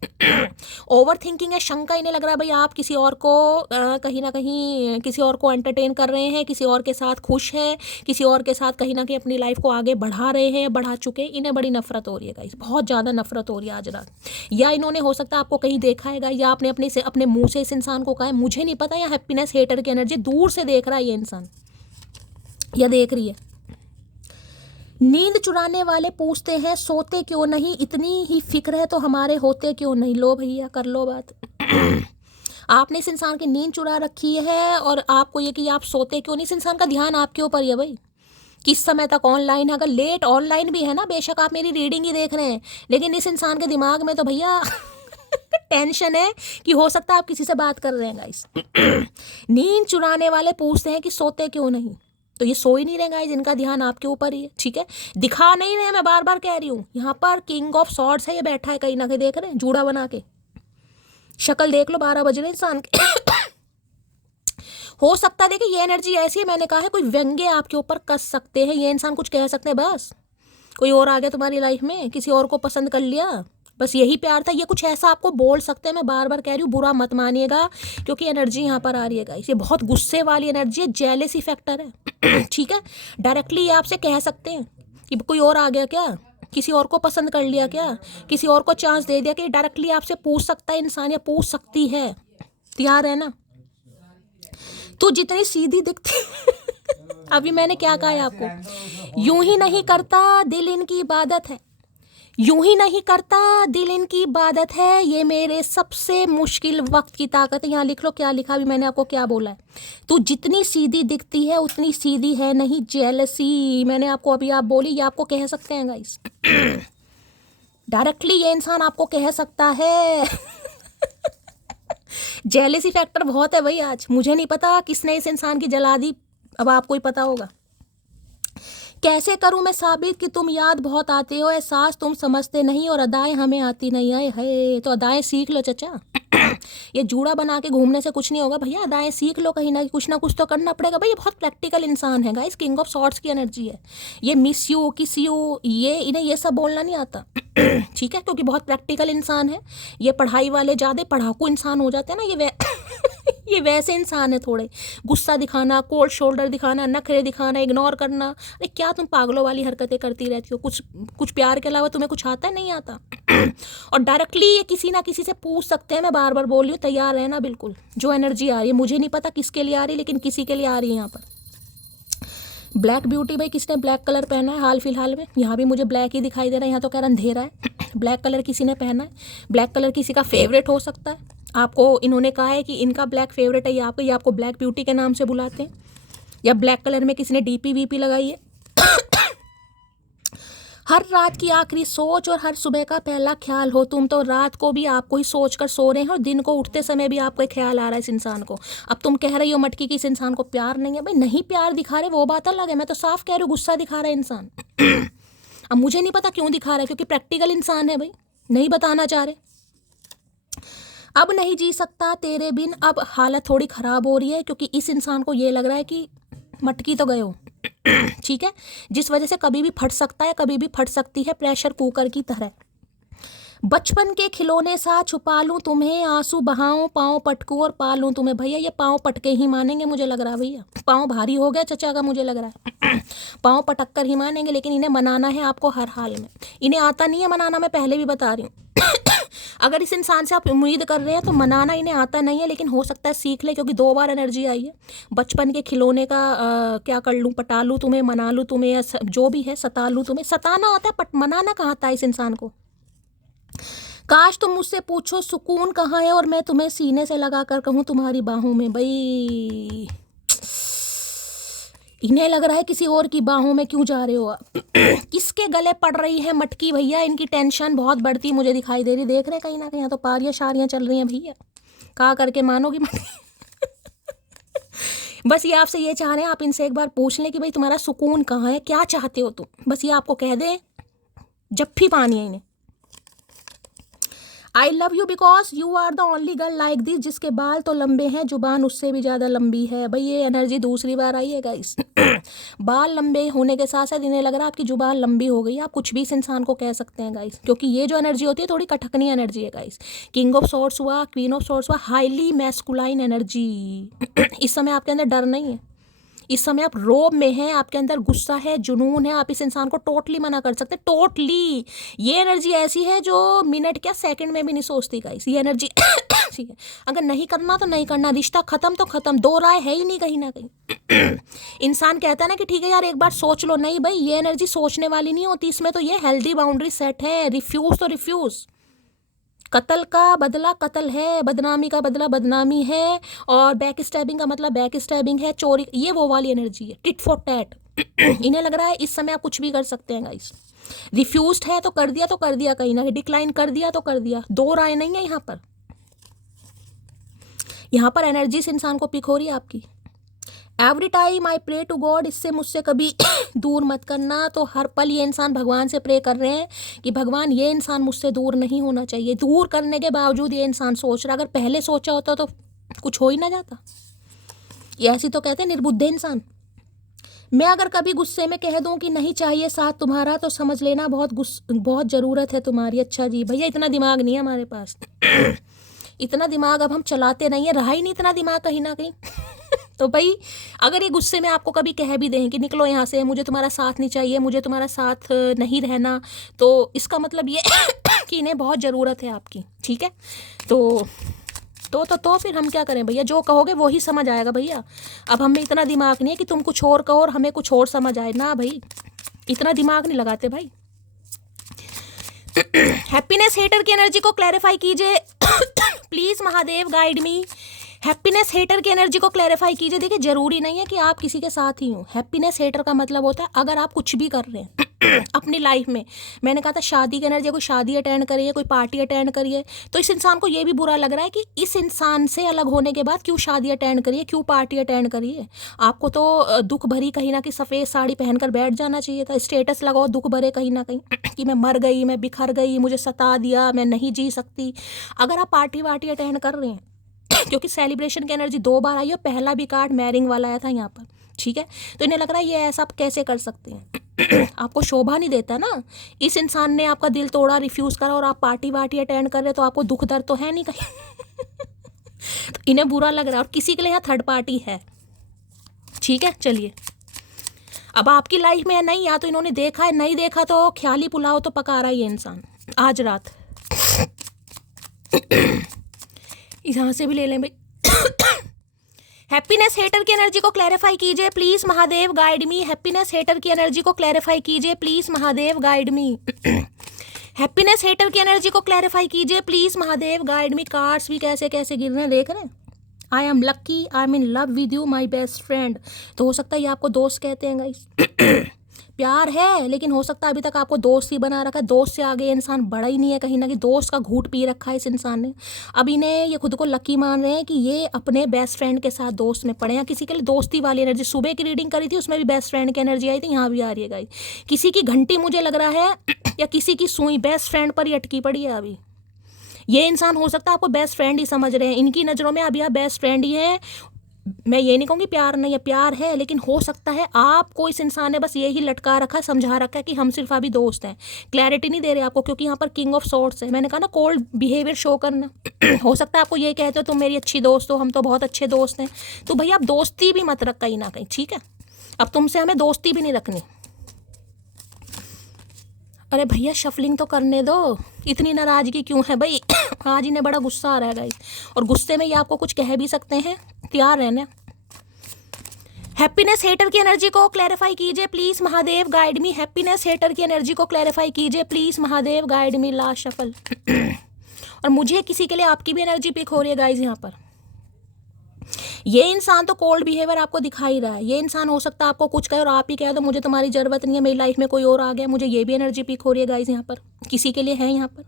ओवर थिंकिंग है, शंका। इन्हें लग रहा है भाई आप किसी और को कहीं ना कहीं किसी और को एंटरटेन कर रहे हैं, किसी और के साथ खुश है, किसी और के साथ कहीं ना कहीं अपनी लाइफ को आगे बढ़ा रहे हैं, बढ़ा चुके। इन्हें बड़ी नफरत हो रही है गाइस, बहुत ज़्यादा नफरत हो रही है आज रात। या इन्होंने हो सकता है आपको कहीं देखा है या आपने अपने मुंह से इस इंसान को कहा है, मुझे नहीं पता। या हैप्पीनेस हेटर की एनर्जी दूर से देख रहा है ये इंसान, या देख रही है। नींद चुराने वाले पूछते हैं सोते क्यों नहीं, इतनी ही फिक्र है तो हमारे होते क्यों नहीं। लो भैया कर लो बात। आपने इस इंसान की नींद चुरा रखी है और आपको ये कि आप सोते क्यों नहीं। इस इंसान का ध्यान आपके ऊपर ही है भाई, किस समय तक ऑनलाइन है। अगर लेट ऑनलाइन भी है ना, बेशक आप मेरी रीडिंग ही देख रहे हैं, लेकिन इस इंसान के दिमाग में तो भैया टेंशन है कि हो सकता है आप किसी से बात कर रहे हैं गाइस। नींद चुराने वाले पूछते हैं कि सोते क्यों नहीं, तो ये सो ही नहीं रहे गाइस, इनका ध्यान आपके ऊपर ही है, ठीक है। दिखा नहीं रहे, मैं बार बार कह रही हूँ। यहाँ पर किंग ऑफ सॉर्ड्स है, ये बैठा है कहीं ना कहीं, देख रहे हैं जूड़ा बना के। शक्ल देख लो, 12 बज रहे इंसान के। हो सकता है देखिए ये एनर्जी ऐसी है, मैंने कहा है कोई व्यंग्य आपके ऊपर कस सकते हैं ये इंसान, कुछ कह सकते हैं बस। कोई और आ गया तुम्हारी लाइफ में, किसी और को पसंद कर लिया, बस यही प्यार था, ये कुछ ऐसा आपको बोल सकते हैं। मैं बार बार कह रही हूँ, बुरा मत मानिएगा, क्योंकि एनर्जी यहाँ पर आ रही है गाइस, ये बहुत गुस्से वाली एनर्जी है, जेलसी फैक्टर है। ठीक है, डायरेक्टली ये आपसे कह सकते हैं कि कोई और आ गया क्या, किसी और को पसंद कर लिया क्या, किसी और को चांस दे दिया, कि डायरेक्टली आपसे पूछ सकता है इंसान या पूछ सकती है। तैयार है ना। तो जितनी सीधी दिखती अभी मैंने क्या कहा है आपको, यूं ही नहीं करता दिल इनकी इबादत है, यूं ही नहीं करता दिल इनकी इबादत है, ये मेरे सबसे मुश्किल वक्त की ताकत है। यहाँ लिख लो क्या लिखा, अभी मैंने आपको क्या बोला है। तो जितनी सीधी दिखती है उतनी सीधी है नहीं, जेलसी। मैंने आपको अभी आप बोली, ये आपको कह सकते हैं गाइस। डायरेक्टली ये इंसान आपको कह सकता है। जेलसी फैक्टर बहुत है भाई आज। मुझे नहीं पता किसने इस इंसान की जला दी, अब आपको ही पता होगा। कैसे करूं मैं साबित कि तुम याद बहुत आते हो, एहसास तुम समझते नहीं और अदाएं हमें आती नहीं है। तो अदाएं सीख लो चचा। ये जूड़ा बना के घूमने से कुछ नहीं होगा भैया, अदाएं सीख लो, कहीं ना कुछ तो करना पड़ेगा भाई। ये बहुत प्रैक्टिकल इंसान है गाइस, किंग ऑफ सॉर्ड्स की एनर्जी है। ये मिस यू, किस यू, ये इन्हें ये सब बोलना नहीं आता। ठीक है, क्योंकि बहुत प्रैक्टिकल इंसान है। ये पढ़ाई वाले ज़्यादा पढ़ाकू इंसान हो जाते हैं ना, ये वैसे इंसान है। थोड़े गुस्सा दिखाना, कोल्ड शोल्डर दिखाना, नखरे दिखाना, इग्नोर करना। अरे क्या तुम पागलों वाली हरकतें करती रहती हो, कुछ प्यार के अलावा तुम्हें कुछ आता है, नहीं आता। और डायरेक्टली ये किसी ना किसी से पूछ सकते हैं। मैं बार बार बोल रही हूँ, तैयार है ना बिल्कुल। जो एनर्जी आ रही है, मुझे नहीं पता किसके लिए आ रही है, लेकिन किसी के लिए आ रही है। यहाँ पर ब्लैक ब्यूटी, भाई किसने ब्लैक कलर पहना है हाल फिलहाल में। यहाँ भी मुझे ब्लैक ही दिखाई दे रहा है, यहाँ तो कह रहा अंधेरा है। ब्लैक कलर किसी ने पहना है, ब्लैक कलर किसी का फेवरेट हो सकता है। आपको इन्होंने कहा है कि इनका ब्लैक फेवरेट है, या आपको ब्लैक ब्यूटी के नाम से बुलाते हैं, या ब्लैक कलर में किसी ने डीपी वीपी लगाई है। हर रात की आखिरी सोच और हर सुबह का पहला ख्याल हो तुम, तो रात को भी आपको ही सोच कर सो रहे हैं और दिन को उठते समय भी आपको ख्याल आ रहा है इस इंसान को। अब तुम कह रही हो मटकी कि इस इंसान को प्यार नहीं है, भाई नहीं प्यार दिखा रहे वो बात अलग है, मैं तो साफ कह रही हूँ गुस्सा दिखा रहा है इंसान। अब मुझे नहीं पता क्यों दिखा रहा है, क्योंकि प्रैक्टिकल इंसान है भाई, नहीं बताना चाह रहे। अब नहीं जी सकता तेरे बिन, अब हालत थोड़ी ख़राब हो रही है, क्योंकि इस इंसान को ये लग रहा है कि मटकी तो गए हो। ठीक है, जिस वजह से कभी भी फट सकता है, कभी भी फट सकती है, प्रेशर कुकर की तरह। बचपन के खिलौने सा छुपा लूं तुम्हें, आंसू बहाऊं, पाँव पटकूं और पालूं तुम्हें। भैया ये पाँव पटके ही मानेंगे मुझे लग रहा है, भैया पाँव भारी हो गया चचा का मुझे लग रहा है। पाँव पटक कर ही मानेंगे, लेकिन इन्हें मनाना है आपको हर हाल में। इन्हें आता नहीं है मनाना, मैं पहले भी बता रही हूँ। अगर इस इंसान से आप उम्मीद कर रहे हैं तो मनाना इन्हें आता नहीं है, लेकिन हो सकता है सीख ले, क्योंकि 2 बार एनर्जी आई है। बचपन के खिलौने का क्या कर लूँ, पटा लूँ तुम्हें, मना लूँ तुम्हें, या जो भी है सता लूँ तुम्हें। सताना आता है, मनाना कहाँ आता है इस इंसान को। काश तुम मुझसे पूछो सुकून कहाँ है और मैं तुम्हें सीने से लगा कर कहूँ तुम्हारी बाहों में। भाई इन्हें लग रहा है किसी और की बाहों में क्यों जा रहे हो आप। किसके गले पड़ रही है मटकी भैया, इनकी टेंशन बहुत बढ़ती मुझे दिखाई दे रही। देख रहे हैं कहीं ना कहीं तो पारियां शारियां चल रही हैं भैया, कहा करके मानोगी मटकी। बस ये आपसे ये चाह रहे हैं, आप इनसे एक बार पूछ लें कि भाई तुम्हारा सुकून कहाँ है, क्या चाहते हो तुम। बस ये आपको कह दें, जफ्फी पानी है इन्हें। I love you because you are the only girl like this, जिसके बाल तो लंबे हैं जुबान उससे भी ज़्यादा लंबी है। भाई ये एनर्जी दूसरी बार आई है गाइस। बाल लंबे होने के साथ साथ इन्हें लग रहा है आपकी जुबान लंबी हो गई। आप कुछ भी इस इंसान को कह सकते हैं गाइस, क्योंकि ये जो एनर्जी होती है थोड़ी कटकनी एनर्जी है गाइस। किंग ऑफ सॉर्ड्स हुआ, क्वीन ऑफ सॉर्ड्स हुआ, हाईली मैस्कुलाइन एनर्जी। इस समय आपके अंदर डर नहीं है, इस समय आप रोब में हैं, आपके अंदर गुस्सा है, जुनून है। आप इस इंसान को टोटली मना कर सकते हैं, टोटली। ये एनर्जी ऐसी है जो मिनट क्या सेकंड में भी नहीं सोचती गाइस, ये एनर्जी। ठीक है, अगर नहीं करना तो नहीं करना, रिश्ता खत्म तो खत्म, 2 राय है ही नहीं कहीं ना कहीं। इंसान कहता है ना कि ठीक है यार एक बार सोच लो, नहीं भाई ये एनर्जी सोचने वाली नहीं होती, इसमें तो ये हेल्दी बाउंड्री सेट है। रिफ्यूज तो रिफ्यूज, कत्ल का बदला कत्ल है, बदनामी का बदला बदनामी है, और बैक स्टैबिंग का मतलब बैक स्टैबिंग है, चोरी, ये वो वाली एनर्जी है, टिट फॉर टैट। इन्हें लग रहा है इस समय आप कुछ भी कर सकते हैं गाइस। रिफ्यूज्ड है तो कर दिया, तो कर दिया, कहीं ना कहीं डिक्लाइन कर दिया तो कर दिया, 2 राय नहीं है यहाँ पर। यहाँ पर एनर्जी से इंसान को पिक हो रही है आपकी। Every time I pray to God, इससे मुझसे कभी दूर मत करना। तो हर पल ये इंसान भगवान से प्रे कर रहे हैं कि भगवान ये इंसान मुझसे दूर नहीं होना चाहिए। दूर करने के बावजूद ये इंसान सोच रहा, अगर पहले सोचा होता तो कुछ हो ही ना जाता। ये ऐसी तो कहते हैं निर्बुद्धे इंसान। मैं अगर कभी गुस्से में कह दूं कि नहीं चाहिए साथ तुम्हारा, तो समझ लेना बहुत ज़रूरत है तुम्हारी। अच्छा जी भैया, इतना दिमाग नहीं है हमारे पास। इतना दिमाग अब हम चलाते नहीं है, रहा ही नहीं इतना दिमाग कहीं ना कहीं। तो भाई अगर ये गुस्से में आपको कभी कह भी दें कि निकलो यहाँ से, मुझे तुम्हारा साथ नहीं चाहिए, मुझे तुम्हारा साथ नहीं रहना, तो इसका मतलब ये कि इन्हें बहुत ज़रूरत है आपकी। ठीक है, तो फिर हम क्या करें भैया, जो कहोगे वो ही समझ आएगा भैया। अब हमें इतना दिमाग नहीं है कि तुम कुछ और कहो और हमें कुछ और समझ आए ना भाई, इतना दिमाग नहीं लगाते भाई। हैप्पीनेस हेटर की एनर्जी को क्लैरिफाई कीजिए please Mahadev, guide me. Happiness hater की एनर्जी को क्लैरिफाई कीजिए। देखिए जरूरी नहीं है कि आप किसी के साथ ही हो। हैप्पीनेस हेटर का मतलब होता है अगर आप कुछ भी कर रहे हैं अपनी लाइफ में। मैंने कहा था शादी की एनर्जी, कोई शादी अटेंड करिए, कोई पार्टी अटेंड करिए, तो इस इंसान को ये भी बुरा लग रहा है कि इस इंसान से अलग होने के बाद क्यों शादी अटेंड करिए, क्यों पार्टी अटेंड करिए। आपको तो दुख भरी कहीं ना कहीं सफ़ेद साड़ी पहनकर बैठ जाना चाहिए था। स्टेटस लगाओ दुख भरे कहीं ना कहीं कि मैं मर गई, मैं बिखर गई, मुझे सता दिया, मैं नहीं जी सकती। अगर आप पार्टी वार्टी अटेंड कर रहे हैं क्योंकि सेलिब्रेशन की एनर्जी 2 बार आई है, पहला भी कार्ड मैरिंग वाला आया था यहाँ पर। ठीक है, तो इन्हें लग रहा है ये ऐसा आप कैसे कर सकते हैं। आपको शोभा नहीं देता ना, इस इंसान ने आपका दिल तोड़ा, रिफ्यूज़ करा, और आप पार्टी वार्टी अटेंड कर रहे, तो आपको दुख दर्द तो है नहीं कहीं। तो इन्हें बुरा लग रहा है, और किसी के लिए यहाँ थर्ड पार्टी है। ठीक है, चलिए अब आपकी लाइफ में है नहीं, या तो इन्होंने देखा है, नहीं देखा तो ख्याली पुलाव तो पका रहा है ये इंसान आज रात। यहाँ से भी ले लें भाई। हैप्पीनेस हेटर की एनर्जी को क्लैरिफाई कीजिए please Mahadev, guide me. Happiness hater की एनर्जी को क्लैरिफाई कीजिए please Mahadev, guide me. Happiness hater की एनर्जी को क्लैरिफाई कीजिए please Mahadev, guide me. Cards भी कैसे कैसे गिर रहे हैं, देख रहे हैं। I am lucky, I am in love with you my best friend. तो हो सकता है ये आपको दोस्त कहते हैं गाइस। प्यार है, लेकिन हो सकता है अभी तक आपको दोस्त ही बना रखा है। दोस्त से आगे इंसान बड़ा ही नहीं है, कहीं ना कहीं दोस्त का घूंट पी रखा है इस इंसान ने। अब इन्हें ये खुद को लकी मान रहे हैं कि ये अपने बेस्ट फ्रेंड के साथ दोस्त में पड़े हैं। किसी के लिए दोस्ती वाली एनर्जी, सुबह की रीडिंग करी थी उसमें भी बेस्ट फ्रेंड की एनर्जी आई थी, यहाँ भी आ रही है गाइस। किसी की घंटी मुझे लग रहा है या किसी की सुई बेस्ट फ्रेंड पर ही अटकी पड़ी है अभी। ये इंसान हो सकता है आपको बेस्ट फ्रेंड ही समझ रहे हैं, इनकी नज़रों में अभी आप बेस्ट फ्रेंड ही हैं। मैं ये नहीं कहूँगी प्यार नहीं है, प्यार है, लेकिन हो सकता है आपको इस इंसान ने बस यही लटका रखा है, समझा रखा है कि हम सिर्फ अभी दोस्त हैं। क्लैरिटी नहीं दे रहे आपको, क्योंकि यहाँ पर किंग ऑफ सॉर्ड्स है। मैंने कहा ना कोल्ड बिहेवियर शो करना। हो सकता है आपको ये कहते हो तुम मेरी अच्छी दोस्त हो, हम तो बहुत अच्छे दोस्त हैं, तो भैया आप दोस्ती भी मत रख कहीं ना कहीं, ठीक है। अब तुमसे हमें दोस्ती भी नहीं रखनी। अरे भैया शफलिंग तो करने दो, इतनी नाराज़गी क्यों है भाई? आज इन्हें बड़ा गुस्सा आ रहा है गाइस, और गुस्से में ये आपको कुछ कह भी सकते हैं, तैयार रहना। हैप्पीनेस हेटर की एनर्जी को क्लैरिफाई कीजिए please Mahadev, guide me. Happiness hater की एनर्जी को क्लैरिफाई कीजिए please Mahadev, guide me. Last shuffle. और मुझे किसी के लिए आपकी भी एनर्जी पिक हो रही है गाइस यहाँ पर। ये इंसान तो कोल्ड बिहेवियर आपको दिखाई रहा है। ये इंसान हो सकता है आपको कुछ कहे और आप ही कहे तो मुझे तुम्हारी ज़रूरत नहीं है, मेरी लाइफ में कोई और आ गया। मुझे ये भी एनर्जी पिक हो रही है गाइस यहाँ पर, किसी के लिए है यहाँ पर।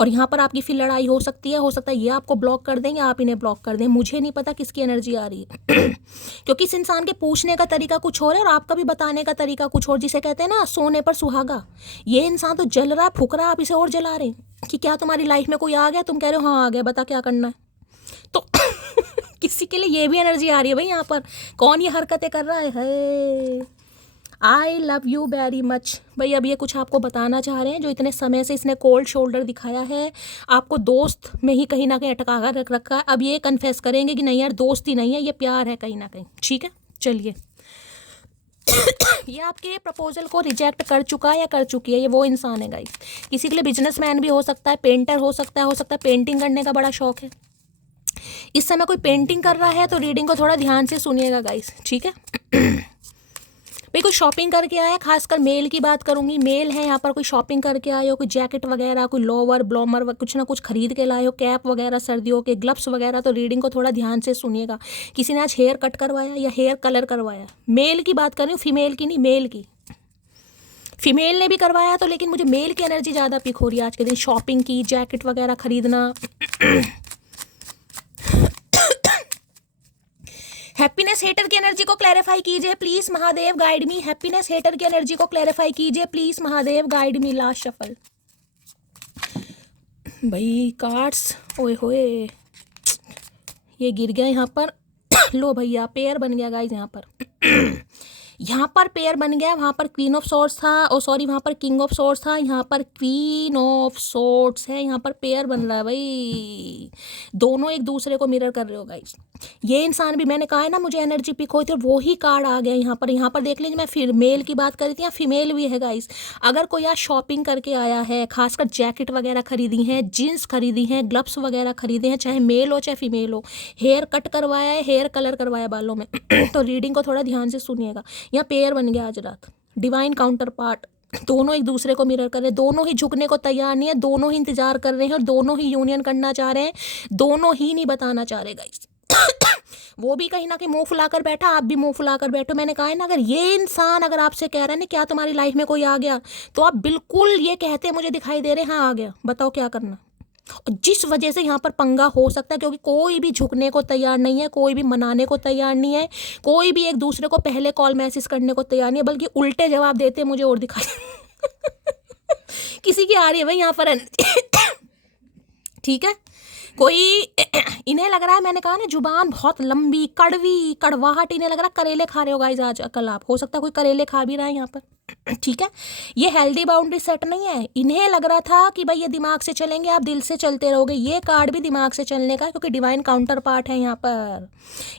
और यहाँ पर आपकी फिर लड़ाई हो सकती है, हो सकता है ये आपको ब्लॉक कर दें या आप इन्हें ब्लॉक कर दें, मुझे नहीं पता किसकी एनर्जी आ रही है। क्योंकि इस इंसान के पूछने का तरीका कुछ और है और आपका भी बताने का तरीका कुछ और, जिसे कहते हैं ना सोने पर सुहागा। ये इंसान तो जल रहा फूक रहा, आप इसे और जला रहे हैं कि क्या तुम्हारी लाइफ में कोई आ गया, तुम कह रहे हो हाँ आ गया, बता क्या करना है। तो किसी के लिए ये भी एनर्जी आ रही है भाई यहाँ पर। कौन ये हरकतें कर रहा है? आई लव यू वेरी मच भाई। अब ये कुछ आपको बताना चाह रहे हैं, जो इतने समय से इसने कोल्ड शोल्डर दिखाया है, आपको दोस्त में ही कहीं ना कहीं अटका कर रख रखा है। अब ये कन्फेस करेंगे कि नहीं यार दोस्ती नहीं है, ये प्यार है कहीं ना कहीं, ठीक है। चलिए ये आपके प्रपोजल को रिजेक्ट कर चुका है या कर चुकी है, ये वो इंसान है गाइस। किसी के लिए बिजनेसमैन भी हो सकता है, पेंटर हो सकता है पेंटिंग करने का बड़ा शौक है। इस समय कोई पेंटिंग कर रहा है तो रीडिंग को थोड़ा ध्यान से सुनिएगा गाइस, ठीक है। भाई कोई शॉपिंग करके आया, खासकर मेल की बात करूंगी। मेल है यहाँ पर, कोई शॉपिंग करके आए हो, कोई जैकेट वगैरह, कोई लोवर ब्लोमर कुछ ना कुछ खरीद के लाए हो, कैप वगैरह सर्दियों के, ग्लव्स वगैरह, तो रीडिंग को थोड़ा ध्यान से सुनिएगा। किसी ने आज हेयर कट करवाया या हेयर कलर करवाया, मेल की बात कर रही हूँ, फीमेल की नहीं, मेल की। फीमेल ने भी करवाया तो, लेकिन मुझे मेल की एनर्जी ज़्यादा पिक हो रही है आज के दिन। शॉपिंग की, जैकेट वगैरह खरीदना। हैप्पीनेस हेटर की एनर्जी को क्लैरिफाई कीजिए please Mahadev, guide me. Happiness hater की एनर्जी को क्लैरिफाई कीजिए please Mahadev, guide me. Last shuffle. भाई कार्ड्स, ओए होए, ये गिर गया यहाँ पर। लो भैया पेयर बन गया गाइस यहाँ पर। यहाँ पर पेयर बन गया, वहाँ पर क्वीन ऑफ सॉर्ड्स था, ओ सॉरी वहाँ पर किंग ऑफ सॉर्ड्स था, यहाँ पर क्वीन ऑफ सॉर्ड्स है। यहाँ पर पेयर बन रहा है भाई, दोनों एक दूसरे को मिरर कर रहे हो गाइस। ये इंसान भी, मैंने कहा है ना मुझे एनर्जी पिक हुई थी, और वो ही कार्ड आ गया यहाँ पर। यहाँ पर देख लीजिए, मैं फिर मेल की बात करी थी, यहाँ फीमेल भी है गाइस। अगर कोई आज शॉपिंग करके आया है, खासकर जैकेट वगैरह खरीदी है, जीन्स खरीदी है, ग्लव्स वगैरह खरीदे हैं, चाहे मेल हो चाहे फीमेल हो, हेयर कट करवाया है, हेयर कलर करवाया बालों में, तो रीडिंग को थोड़ा ध्यान से सुनिएगा। यहाँ पेयर बन गया आज रात, डिवाइन काउंटर पार्ट। दोनों एक दूसरे को मिरर कर रहे हैं, दोनों ही झुकने को तैयार नहीं है, दोनों ही इंतजार कर रहे हैं, और दोनों ही यूनियन करना चाह रहे हैं, दोनों ही नहीं बताना चाह रहे गाइस। वो भी कहीं ना कहीं मुंह फुलाकर बैठा, आप भी मुंह फुलाकर बैठो। मैंने कहा है ना, अगर ये इंसान अगर आपसे कह रहा है ना क्या तुम्हारी लाइफ में कोई आ गया, तो आप बिल्कुल ये कहते मुझे दिखाई दे रहे हाँ आ गया, बताओ क्या करना। और जिस वजह से यहाँ पर पंगा हो सकता है, क्योंकि कोई भी झुकने को तैयार नहीं है, कोई भी मनाने को तैयार नहीं है, कोई भी एक दूसरे को पहले कॉल मैसेज करने को तैयार नहीं है, बल्कि उल्टे जवाब देते मुझे और दिखाई। किसी की आ रही है भाई यहाँ पर। ठीक है, कोई इन्हें लग रहा है, मैंने कहा ना जुबान बहुत लंबी, कड़वी, कड़वाहट, इन्हें लग रहा है करेले खा रहे हो गाइस आज कल आप, हो सकता है कोई करेले खा भी रहा है यहाँ पर। ठीक है, ये हेल्दी बाउंड्री सेट नहीं है। इन्हें लग रहा था कि भाई ये दिमाग से चलेंगे, आप दिल से चलते रहोगे। ये कार्ड भी दिमाग से चलने का, क्योंकि डिवाइन काउंटर पार्ट है यहाँ पर।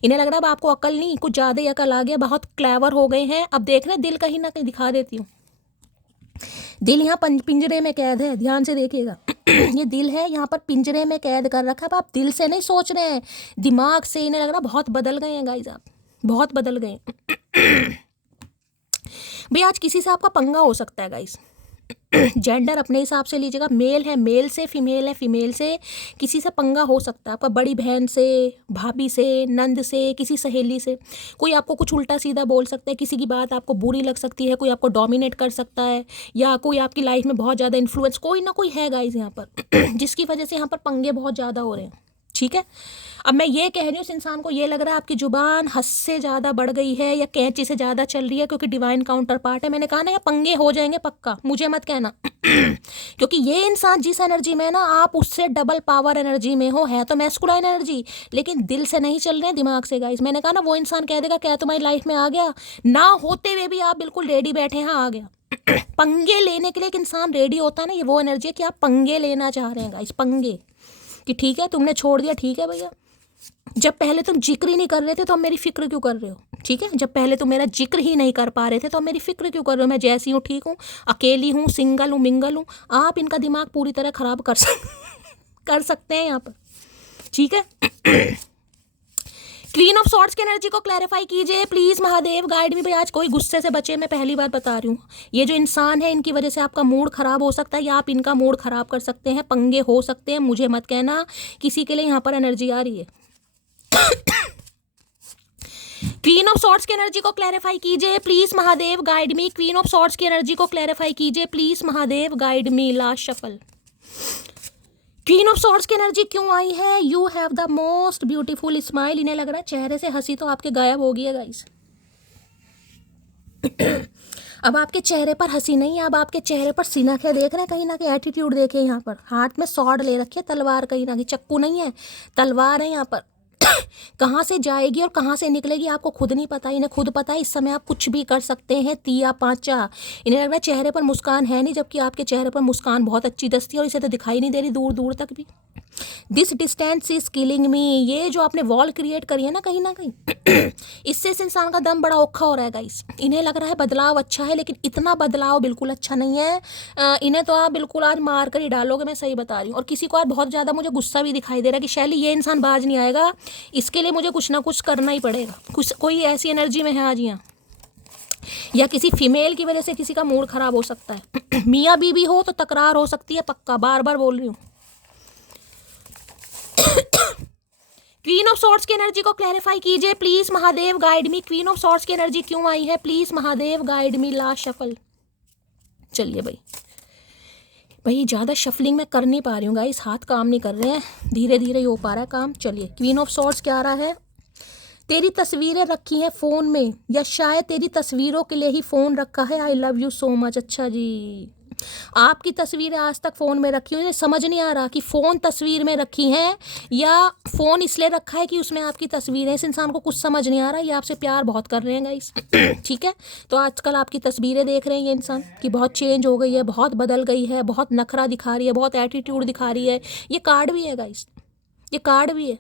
इन्हें लग रहा है अब आपको अकल नहीं, कुछ ज़्यादा ही अकल आ गया, बहुत क्लेवर हो गए हैं। अब देख रहे दिल कहीं ना कहीं दिखा देती हूँ, दिल यहाँ पिंजरे में कैद है, ध्यान से देखिएगा। ये दिल है यहाँ पर पिंजरे में कैद कर रखा है। अब आप दिल से नहीं सोच रहे हैं, दिमाग से। इन्हें लग रहा बहुत बदल गए हैं गाइस, आप बहुत बदल गए। भाई आज किसी से आपका पंगा हो सकता है गाइस। जेंडर अपने हिसाब से लीजिएगा, मेल है मेल से, फीमेल है फीमेल से, किसी से पंगा हो सकता है आपका, बड़ी बहन से, भाभी से, नंद से, किसी सहेली से। कोई आपको कुछ उल्टा सीधा बोल सकता है, किसी की बात आपको बुरी लग सकती है, कोई आपको डोमिनेट कर सकता है, या कोई आपकी लाइफ में बहुत ज़्यादा इन्फ्लुएंस, कोई ना कोई है गाइस यहाँ पर, जिसकी वजह से यहाँ पर पंगे बहुत ज़्यादा हो रहे हैं। ठीक है। अब मैं ये कह रही हूँ, इस इंसान को ये लग रहा है आपकी जुबान हद से ज़्यादा बढ़ गई है या कैंची से ज़्यादा चल रही है, क्योंकि डिवाइन काउंटर पार्ट है। मैंने कहा ना, ये पंगे हो जाएंगे पक्का, मुझे मत कहना क्योंकि ये इंसान जिस एनर्जी में है ना, आप उससे डबल पावर एनर्जी में हो। है तो मैस्कुलाइन एनर्जी, लेकिन दिल से नहीं चल रहे हैं, दिमाग से गाइस। मैंने कहा ना, वो इंसान कह देगा क्या तुम्हारी लाइफ में आ गया, ना होते हुए भी आप बिल्कुल रेडी बैठे हैं, आ गया पंगे लेने के लिए एक इंसान रेडी होता है ना, ये वो एनर्जी है कि आप पंगे लेना चाह रहे हैं गाइस, पंगे। कि ठीक है तुमने छोड़ दिया, ठीक है भैया, जब पहले तुम जिक्र ही नहीं कर रहे थे तो अब मेरी फिक्र क्यों कर रहे हो? ठीक है, जब पहले तुम मेरा जिक्र ही नहीं कर पा रहे थे तो अब मेरी फिक्र क्यों कर रहे हो? मैं जैसी हूँ ठीक हूँ, अकेली हूँ, सिंगल हूँ, मिंगल हूँ। आप इनका दिमाग पूरी तरह खराब कर सकते हैं यहाँ पर, ठीक है। क्वीन ऑफ सॉर्ड्स की एनर्जी को क्लैरिफाई कीजिए प्लीज महादेव, गाइड मी भाई। आज कोई गुस्से से बचे, मैं पहली बार बता रही हूँ। ये जो इंसान है, इनकी वजह से आपका मूड खराब हो सकता है या आप इनका मूड खराब कर सकते हैं, पंगे हो सकते हैं, मुझे मत कहना। किसी के लिए यहाँ पर एनर्जी आ रही है। क्वीन ऑफ सॉर्ड्स की एनर्जी को क्लैरिफाई कीजिए please Mahadev, guide me. Queen of swords की एनर्जी को क्लैरिफाई कीजिए please Mahadev, guide me. Last shuffle. Queen of swords की एनर्जी क्यों आई है? You have the most beautiful smile. इन्हें लग रहा है चेहरे से हंसी तो आपके गायब हो गई है गाइस। अब आपके चेहरे पर हंसी नहीं है, अब आपके चेहरे पर सिनक है। देख रहे हैं कहीं ना कहीं एटीट्यूड, देखे यहाँ पर हाथ में सॉर्ड ले रखी है, तलवार, कहीं ना कहीं चक्कू नहीं है, तलवार है यहाँ पर। कहाँ से जाएगी और कहाँ से निकलेगी आपको खुद नहीं पता, इन्हें खुद पता है। इस समय आप कुछ भी कर सकते हैं, तिया पांचा। इन्हें लग रहा है चेहरे पर मुस्कान है नहीं, जबकि आपके चेहरे पर मुस्कान बहुत अच्छी दस्ती है और इसे तो दिखाई नहीं दे रही दूर दूर तक भी। दिस डिस्टेंस इज किलिंग मी। ये जो आपने वॉल क्रिएट करी है ना कहीं ना कहीं, इससे इस इंसान का दम बड़ा औखा हो रहा है गाइस। इन्हें लग रहा है बदलाव अच्छा है, लेकिन इतना बदलाव बिल्कुल अच्छा नहीं है। इन्हें तो आप बिल्कुल आज मार कर ही डालोगे, मैं सही बता रही हूँ। और किसी को आज बहुत ज़्यादा मुझे गुस्सा भी दिखाई दे रहा है कि शैली ये इंसान बाज नहीं आएगा, इसके लिए मुझे कुछ ना कुछ करना ही पड़ेगा। कुछ कोई ऐसी एनर्जी में है आज यहाँ, या किसी फीमेल की वजह से किसी का मूड खराब हो सकता है। मियाँ बीवी हो तो तकरार हो सकती है पक्का, बार बार बोल रही हूँ। क्वीन ऑफ सॉर्ड्स की एनर्जी को क्लैरिफाई कीजिए please Mahadev, guide me. Queen of swords की एनर्जी क्यों आई है please Mahadev, guide me. Last shuffle. चलिए भाई ज़्यादा शफलिंग मैं कर नहीं पा रही हूँ गाइस, हाथ काम नहीं कर रहे हैं, धीरे धीरे ही हो पा रहा है काम। चलिए, क्वीन ऑफ सॉर्ड्स क्या आ रहा है? तेरी तस्वीरें रखी हैं फ़ोन में, या शायद तेरी तस्वीरों के लिए ही फ़ोन रखा है। आई लव यू सो मच। अच्छा जी, आपकी तस्वीरें आज तक फ़ोन में रखी हुई, समझ नहीं आ रहा कि फ़ोन तस्वीर में रखी हैं या फ़ोन इसलिए रखा है कि उसमें आपकी तस्वीरें। इस इंसान को कुछ समझ नहीं आ रहा, ये आपसे प्यार बहुत कर रहे हैं गाइस। ठीक है, तो आजकल आपकी तस्वीरें देख रहे हैं ये इंसान कि बहुत चेंज हो गई है, बहुत बदल गई है, बहुत नखरा दिखा रही है, बहुत एटीट्यूड दिखा रही है। ये कार्ड भी है गाइस, ये कार्ड भी है।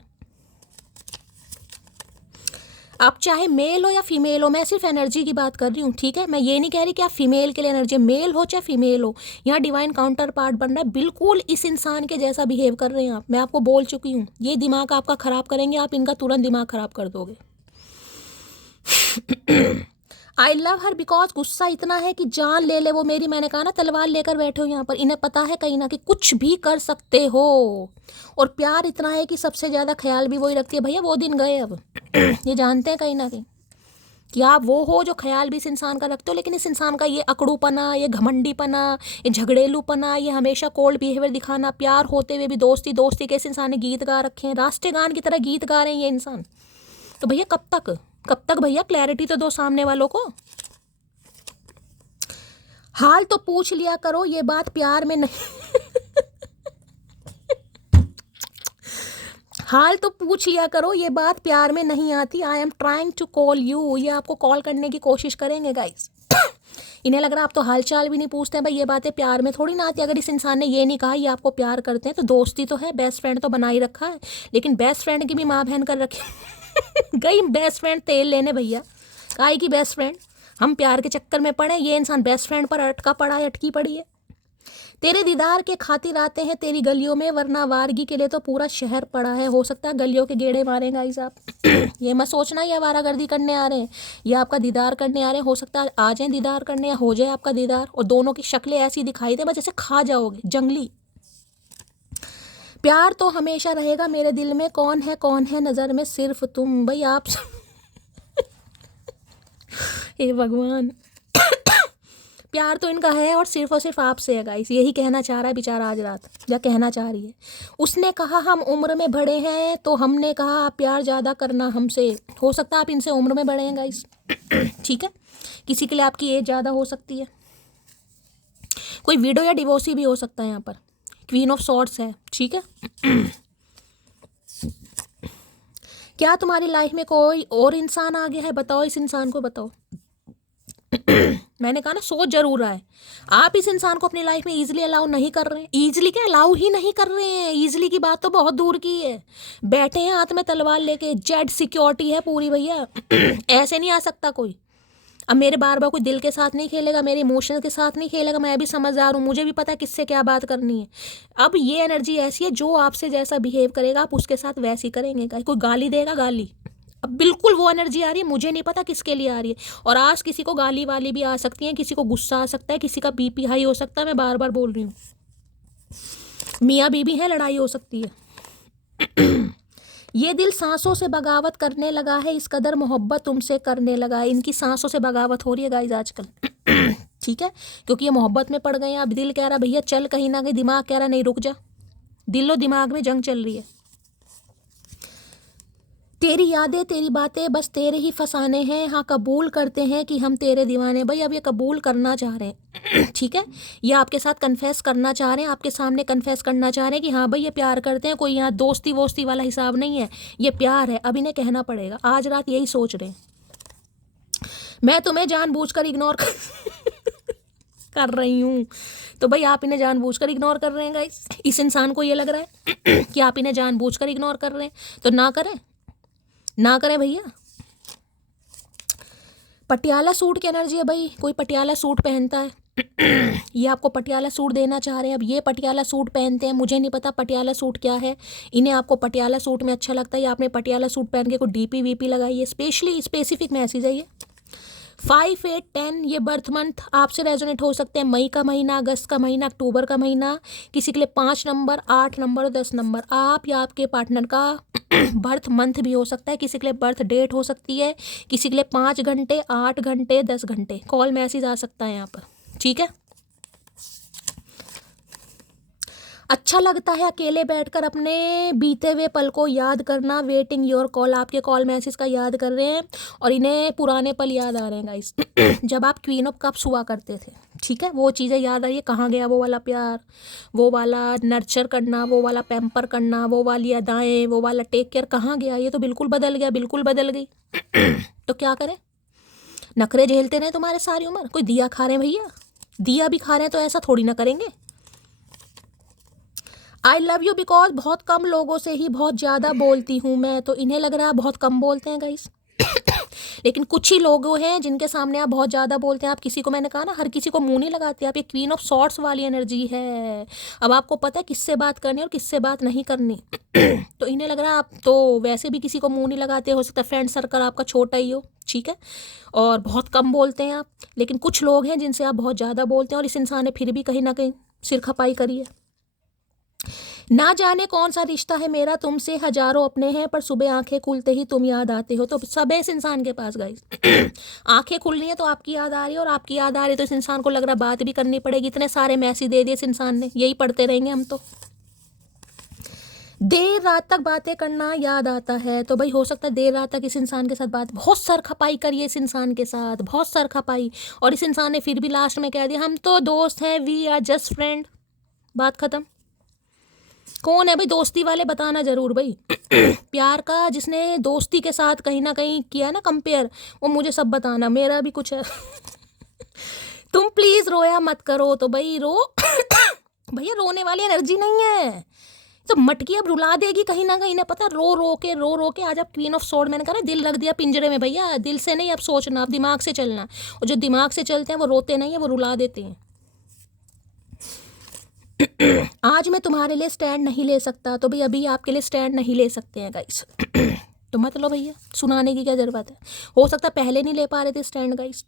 आप चाहे मेल हो या फीमेल हो, मैं सिर्फ एनर्जी की बात कर रही हूँ, ठीक है। मैं ये नहीं कह रही कि आप फीमेल के लिए एनर्जी, मेल हो चाहे फीमेल हो, यहाँ डिवाइन काउंटर पार्ट बन रहा है, बिल्कुल इस इंसान के जैसा बिहेव कर रहे हैं आप। मैं आपको बोल चुकी हूँ, ये दिमाग आपका ख़राब करेंगे, आप इनका तुरंत दिमाग ख़राब कर दोगे। आई लव हर बिकॉज गुस्सा इतना है कि जान ले ले वो मेरी। मैंने कहा ना, तलवार लेकर बैठे हो यहाँ पर, इन्हें पता है कहीं ना कि कुछ भी कर सकते हो। और प्यार इतना है कि सबसे ज़्यादा ख्याल भी वही रखती है। भैया वो दिन गए अब। ये जानते हैं कहीं ना कहीं कि आप वो हो जो ख्याल भी इस इंसान का रखते हो, लेकिन इस इंसान का ये अकड़ूपना, ये घमंडीपना, ये झगड़ेलूपना, ये हमेशा कोल्ड बिहेवियर दिखाना, प्यार होते हुए भी दोस्ती दोस्ती के इस इंसान ने गीत गा रखे हैं, राष्ट्रगान की तरह गीत गा रहे हैं ये इंसान। तो भैया कब तक भैया क्लैरिटी तो दो सामने वालों को। हाल तो पूछ लिया करो, ये बात प्यार में नहीं। हाल तो पूछ लिया करो, ये बात प्यार में नहीं आती। I am trying to call you, ये आपको कॉल करने की कोशिश करेंगे गाइस। इन्हें लग रहा है आप तो हाल चाल भी नहीं पूछते हैं। भाई ये बातें प्यार में थोड़ी ना आती। अगर इस इंसान ने ये नहीं कहा ये आपको प्यार करते हैं, तो दोस्ती तो है, बेस्ट फ्रेंड तो बना ही रखा है, लेकिन बेस्ट फ्रेंड की भी माँ बहन कर रखी। गई बेस्ट फ्रेंड तेल लेने भैया, काहे की बेस्ट फ्रेंड, हम प्यार के चक्कर में पड़े। ये इंसान बेस्ट फ्रेंड पर अटका पड़ा है, अटकी पड़ी है। तेरे दीदार के खातिर आते हैं तेरी गलियों में, वरना वारगी के लिए तो पूरा शहर पड़ा है। हो सकता है गलियों के गेड़े मारें गाइस आप। ये मत सोचना ये आवारागर्दी करने आ रहे हैं या आपका दीदार करने आ रहे हैं। हो सकता है आ जाए दीदार करने या हो जाए आपका दीदार, और दोनों की शक्लें ऐसी दिखाई दे बस जैसे खा जाओगे, जंगली। प्यार तो हमेशा रहेगा मेरे दिल में, कौन है नज़र में सिर्फ तुम। भाई आप हे भगवान। प्यार तो इनका है और सिर्फ आपसे है गाइस, यही कहना चाह रहा है बेचारा आज रात, या कहना चाह रही है। उसने कहा हम उम्र में बड़े हैं, तो हमने कहा आप प्यार ज़्यादा करना हमसे। हो सकता है आप इनसे उम्र में बड़े हैं गाइस। ठीक है, किसी के लिए आपकी एज ज़्यादा हो सकती है, कोई विडो या डिवोर्सी भी हो सकता है यहाँ पर। क्वीन ऑफ सॉर्ड्स है, ठीक है। क्या तुम्हारी लाइफ में कोई और इंसान आ गया है? बताओ, इस इंसान को बताओ। मैंने कहा ना, सोच जरूर रहा है। आप इस इंसान को अपनी लाइफ में इजीली अलाउ नहीं कर रहे हैं। इजीली क्या, अलाउ ही नहीं कर रहे हैं। इजीली की बात तो बहुत दूर की है। बैठे हैं हाथ में तलवार लेके, जेड सिक्योरिटी है पूरी भैया। ऐसे नहीं आ सकता कोई। अब मेरे बार बार कोई दिल के साथ नहीं खेलेगा, मेरे इमोशंस के साथ नहीं खेलेगा। मैं भी समझदार हूँ, मुझे भी पता है किससे क्या बात करनी है। अब ये एनर्जी ऐसी है, जो आपसे जैसा बिहेव करेगा आप उसके साथ वैसे ही करेंगे। कोई गाली देगा, गाली, अब बिल्कुल वो एनर्जी आ रही है। मुझे नहीं पता किसके लिए आ रही है। और आज किसी को गाली वाली भी आ सकती है, किसी को गुस्सा आ सकता है, किसी का बीपी हाई हो सकता है। मैं बार बार बोल रही हूँ, मियाँ बीबी है, लड़ाई हो सकती है। ये दिल सांसों से बगावत करने लगा है, इस कदर मोहब्बत तुमसे करने लगा है। इनकी सांसों से बगावत हो रही है गाइस आजकल। ठीक है, क्योंकि ये मोहब्बत में पड़ गए हैं। अब दिल कह रहा भैया चल कहीं ना कहीं, दिमाग कह रहा नहीं रुक जा। दिल और दिमाग में जंग चल रही है। तेरी यादें तेरी बातें बस तेरे ही फसाने हैं, हाँ कबूल करते हैं कि हम तेरे दीवाने। भाई अब ये कबूल करना चाह रहे हैं। ठीक है, ये आपके साथ कन्फेस करना चाह रहे हैं, आपके सामने कन्फेस करना चाह रहे हैं कि हाँ भाई ये प्यार करते हैं। कोई यहाँ दोस्ती वोस्ती वाला हिसाब नहीं है, ये प्यार है। अब इन्हें कहना पड़ेगा। आज रात यही सोच रहे हैं, मैं तुम्हें जानबूझकर इग्नोर कर रही हूँ। तो भाई आप इन्हें जानबूझकर इग्नोर कर रहे हैं गाइस। इस इंसान को ये लग रहा है कि आप इन्हें जानबूझकर इग्नोर कर रहे हैं, तो ना करें, ना करें भैया। पटियाला सूट की एनर्जी है भाई, कोई पटियाला सूट पहनता है। ये आपको पटियाला सूट देना चाह रहे हैं। अब ये पटियाला सूट पहनते हैं, मुझे नहीं पता पटियाला सूट क्या है। इन्हें आपको पटियाला सूट में अच्छा लगता है, या आपने पटियाला सूट पहन के कोई डीपी वीपी लगाई है। स्पेशली स्पेसिफिक मैसेज है ये। 5, 8, 10 ये बर्थ मंथ आपसे रेजोनेट हो सकते हैं। मई का महीना, अगस्त का महीना, अक्टूबर का महीना। किसी के लिए 5 नंबर, 8 नंबर, 10 नंबर। आप या आपके पार्टनर का बर्थ मंथ भी हो सकता है। किसी के लिए बर्थ डेट हो सकती है। किसी के लिए 5 घंटे, 8 घंटे, 10 घंटे कॉल मैसेज आ सकता है यहाँ पर। ठीक है, अच्छा लगता है अकेले बैठकर अपने बीते हुए पल को याद करना। वेटिंग योर कॉल, आपके कॉल मैसेज का याद कर रहे हैं और इन्हें पुराने पल याद आ रहे हैं गाइस। जब आप क्वीन ऑफ कप्स हुआ करते थे। ठीक है, वो चीज़ें याद आ रही है। कहाँ गया वो वाला प्यार, वो वाला नर्चर करना, वो वाला पैम्पर करना, वो वाली अदाएँ, वो वाला टेक केयर, कहाँ गया? ये तो बिल्कुल बदल गया, बिल्कुल बदल गई। तो क्या करें? नखरे झेलते रहे तुम्हारे सारी उम्र? कोई दिया खा रहे हैं भैया, दिया भी खा रहे हैं तो ऐसा थोड़ी ना करेंगे। आई लव यू बिकॉज बहुत कम लोगों से ही बहुत ज़्यादा बोलती हूँ मैं। तो इन्हें लग रहा है बहुत कम बोलते हैं गाइस। लेकिन कुछ ही लोग हैं जिनके सामने आप बहुत ज़्यादा बोलते हैं। आप किसी को, मैंने कहा ना, हर किसी को मुंह नहीं लगाते आप। ये क्वीन ऑफ सॉर्ड्स वाली एनर्जी है। अब आपको पता है किससे बात करनी और किससे बात नहीं करनी। तो इन्हें लग रहा है आप तो वैसे भी किसी को मुंह नहीं लगाते। हो सकता है फ्रेंड सर्कल आपका छोटा ही हो, ठीक है, और बहुत कम बोलते हैं आप। लेकिन कुछ लोग हैं जिनसे आप बहुत ज़्यादा बोलते हैं, और इस इंसान ने फिर भी कहीं ना कहीं सिर खपाई करी है। ना जाने कौन सा रिश्ता है मेरा तुमसे, हजारों अपने हैं पर सुबह आंखें खुलते ही तुम याद आते हो। तो सब है इस इंसान के पास गाइस। आंखें खुल रही है तो आपकी याद आ रही है, और आपकी याद आ रही है तो इस इंसान को लग रहा बात भी करनी पड़ेगी। इतने सारे मैसेज दे दिए इस इंसान ने, यही पढ़ते रहेंगे हम तो। देर रात तक बातें करना याद आता है। तो भाई हो सकता है देर रात तक इस इंसान के साथ बात, बहुत सर खपाई करिए इस इंसान के साथ, बहुत सर खपाई, और इस इंसान ने फिर भी लास्ट में कह दिया हम तो दोस्त हैं, वी आर जस्ट फ्रेंड, बात खत्म। कौन है भाई दोस्ती वाले, बताना जरूर भाई। प्यार का जिसने दोस्ती के साथ कहीं ना कहीं किया ना कंपेयर, वो मुझे सब बताना, मेरा भी कुछ है। तुम प्लीज रोया मत करो। तो भाई रो भैया, रोने वाली एनर्जी नहीं है। तो मटकी अब रुला देगी कहीं ना कहीं, ना पता, रो रो के आज आप क्वीन ऑफ सॉर्ड, मैंने कहा ना, दिल रख दिया पिंजरे में भैया। दिल से नहीं अब सोचना, अब दिमाग से चलना। और जो दिमाग से चलते हैं वो रोते नहीं है, वो रुला देते हैं। आज मैं तुम्हारे लिए स्टैंड नहीं ले सकता। तो भाई अभी आपके लिए स्टैंड नहीं ले सकते हैं गाइस। तो मत लो भैया, सुनाने की क्या ज़रूरत है। हो सकता है पहले नहीं ले पा रहे थे स्टैंड गाइस।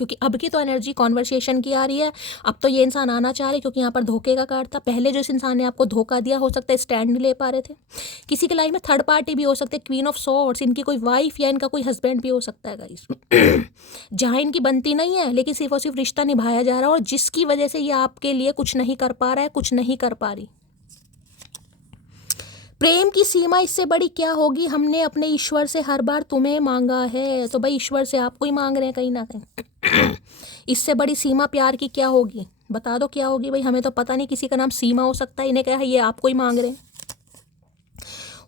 क्योंकि अब की तो एनर्जी कॉन्वर्सेशन की आ रही है। अब तो ये इंसान आना चाह रहे क्योंकि यहाँ पर धोखे का कार्ड था। पहले जो इस इंसान ने आपको धोखा दिया, हो सकता है स्टैंड नहीं ले पा रहे थे। किसी की लाइफ में थर्ड पार्टी भी हो सकते हैं, क्वीन ऑफ सॉर्ड्स, इनकी कोई वाइफ या इनका कोई हस्बैंड भी हो सकता है गाइस। जहाँ इनकी बनती नहीं है लेकिन सिर्फ और सिर्फ रिश्ता निभाया जा रहा है, और जिसकी वजह से ये आपके लिए कुछ नहीं कर पा रहा है, कुछ नहीं कर पा रही। प्रेम की सीमा इससे बड़ी क्या होगी, हमने अपने ईश्वर से हर बार तुम्हें मांगा है, तो भाई ईश्वर से आपको ही मांग रहे हैं कहीं ना कहीं। इससे बड़ी सीमा प्यार की क्या होगी, बता दो क्या होगी भाई, हमें तो पता नहीं। किसी का नाम सीमा हो सकता है, इन्हें क्या है, ये आपको ही मांग रहे हैं।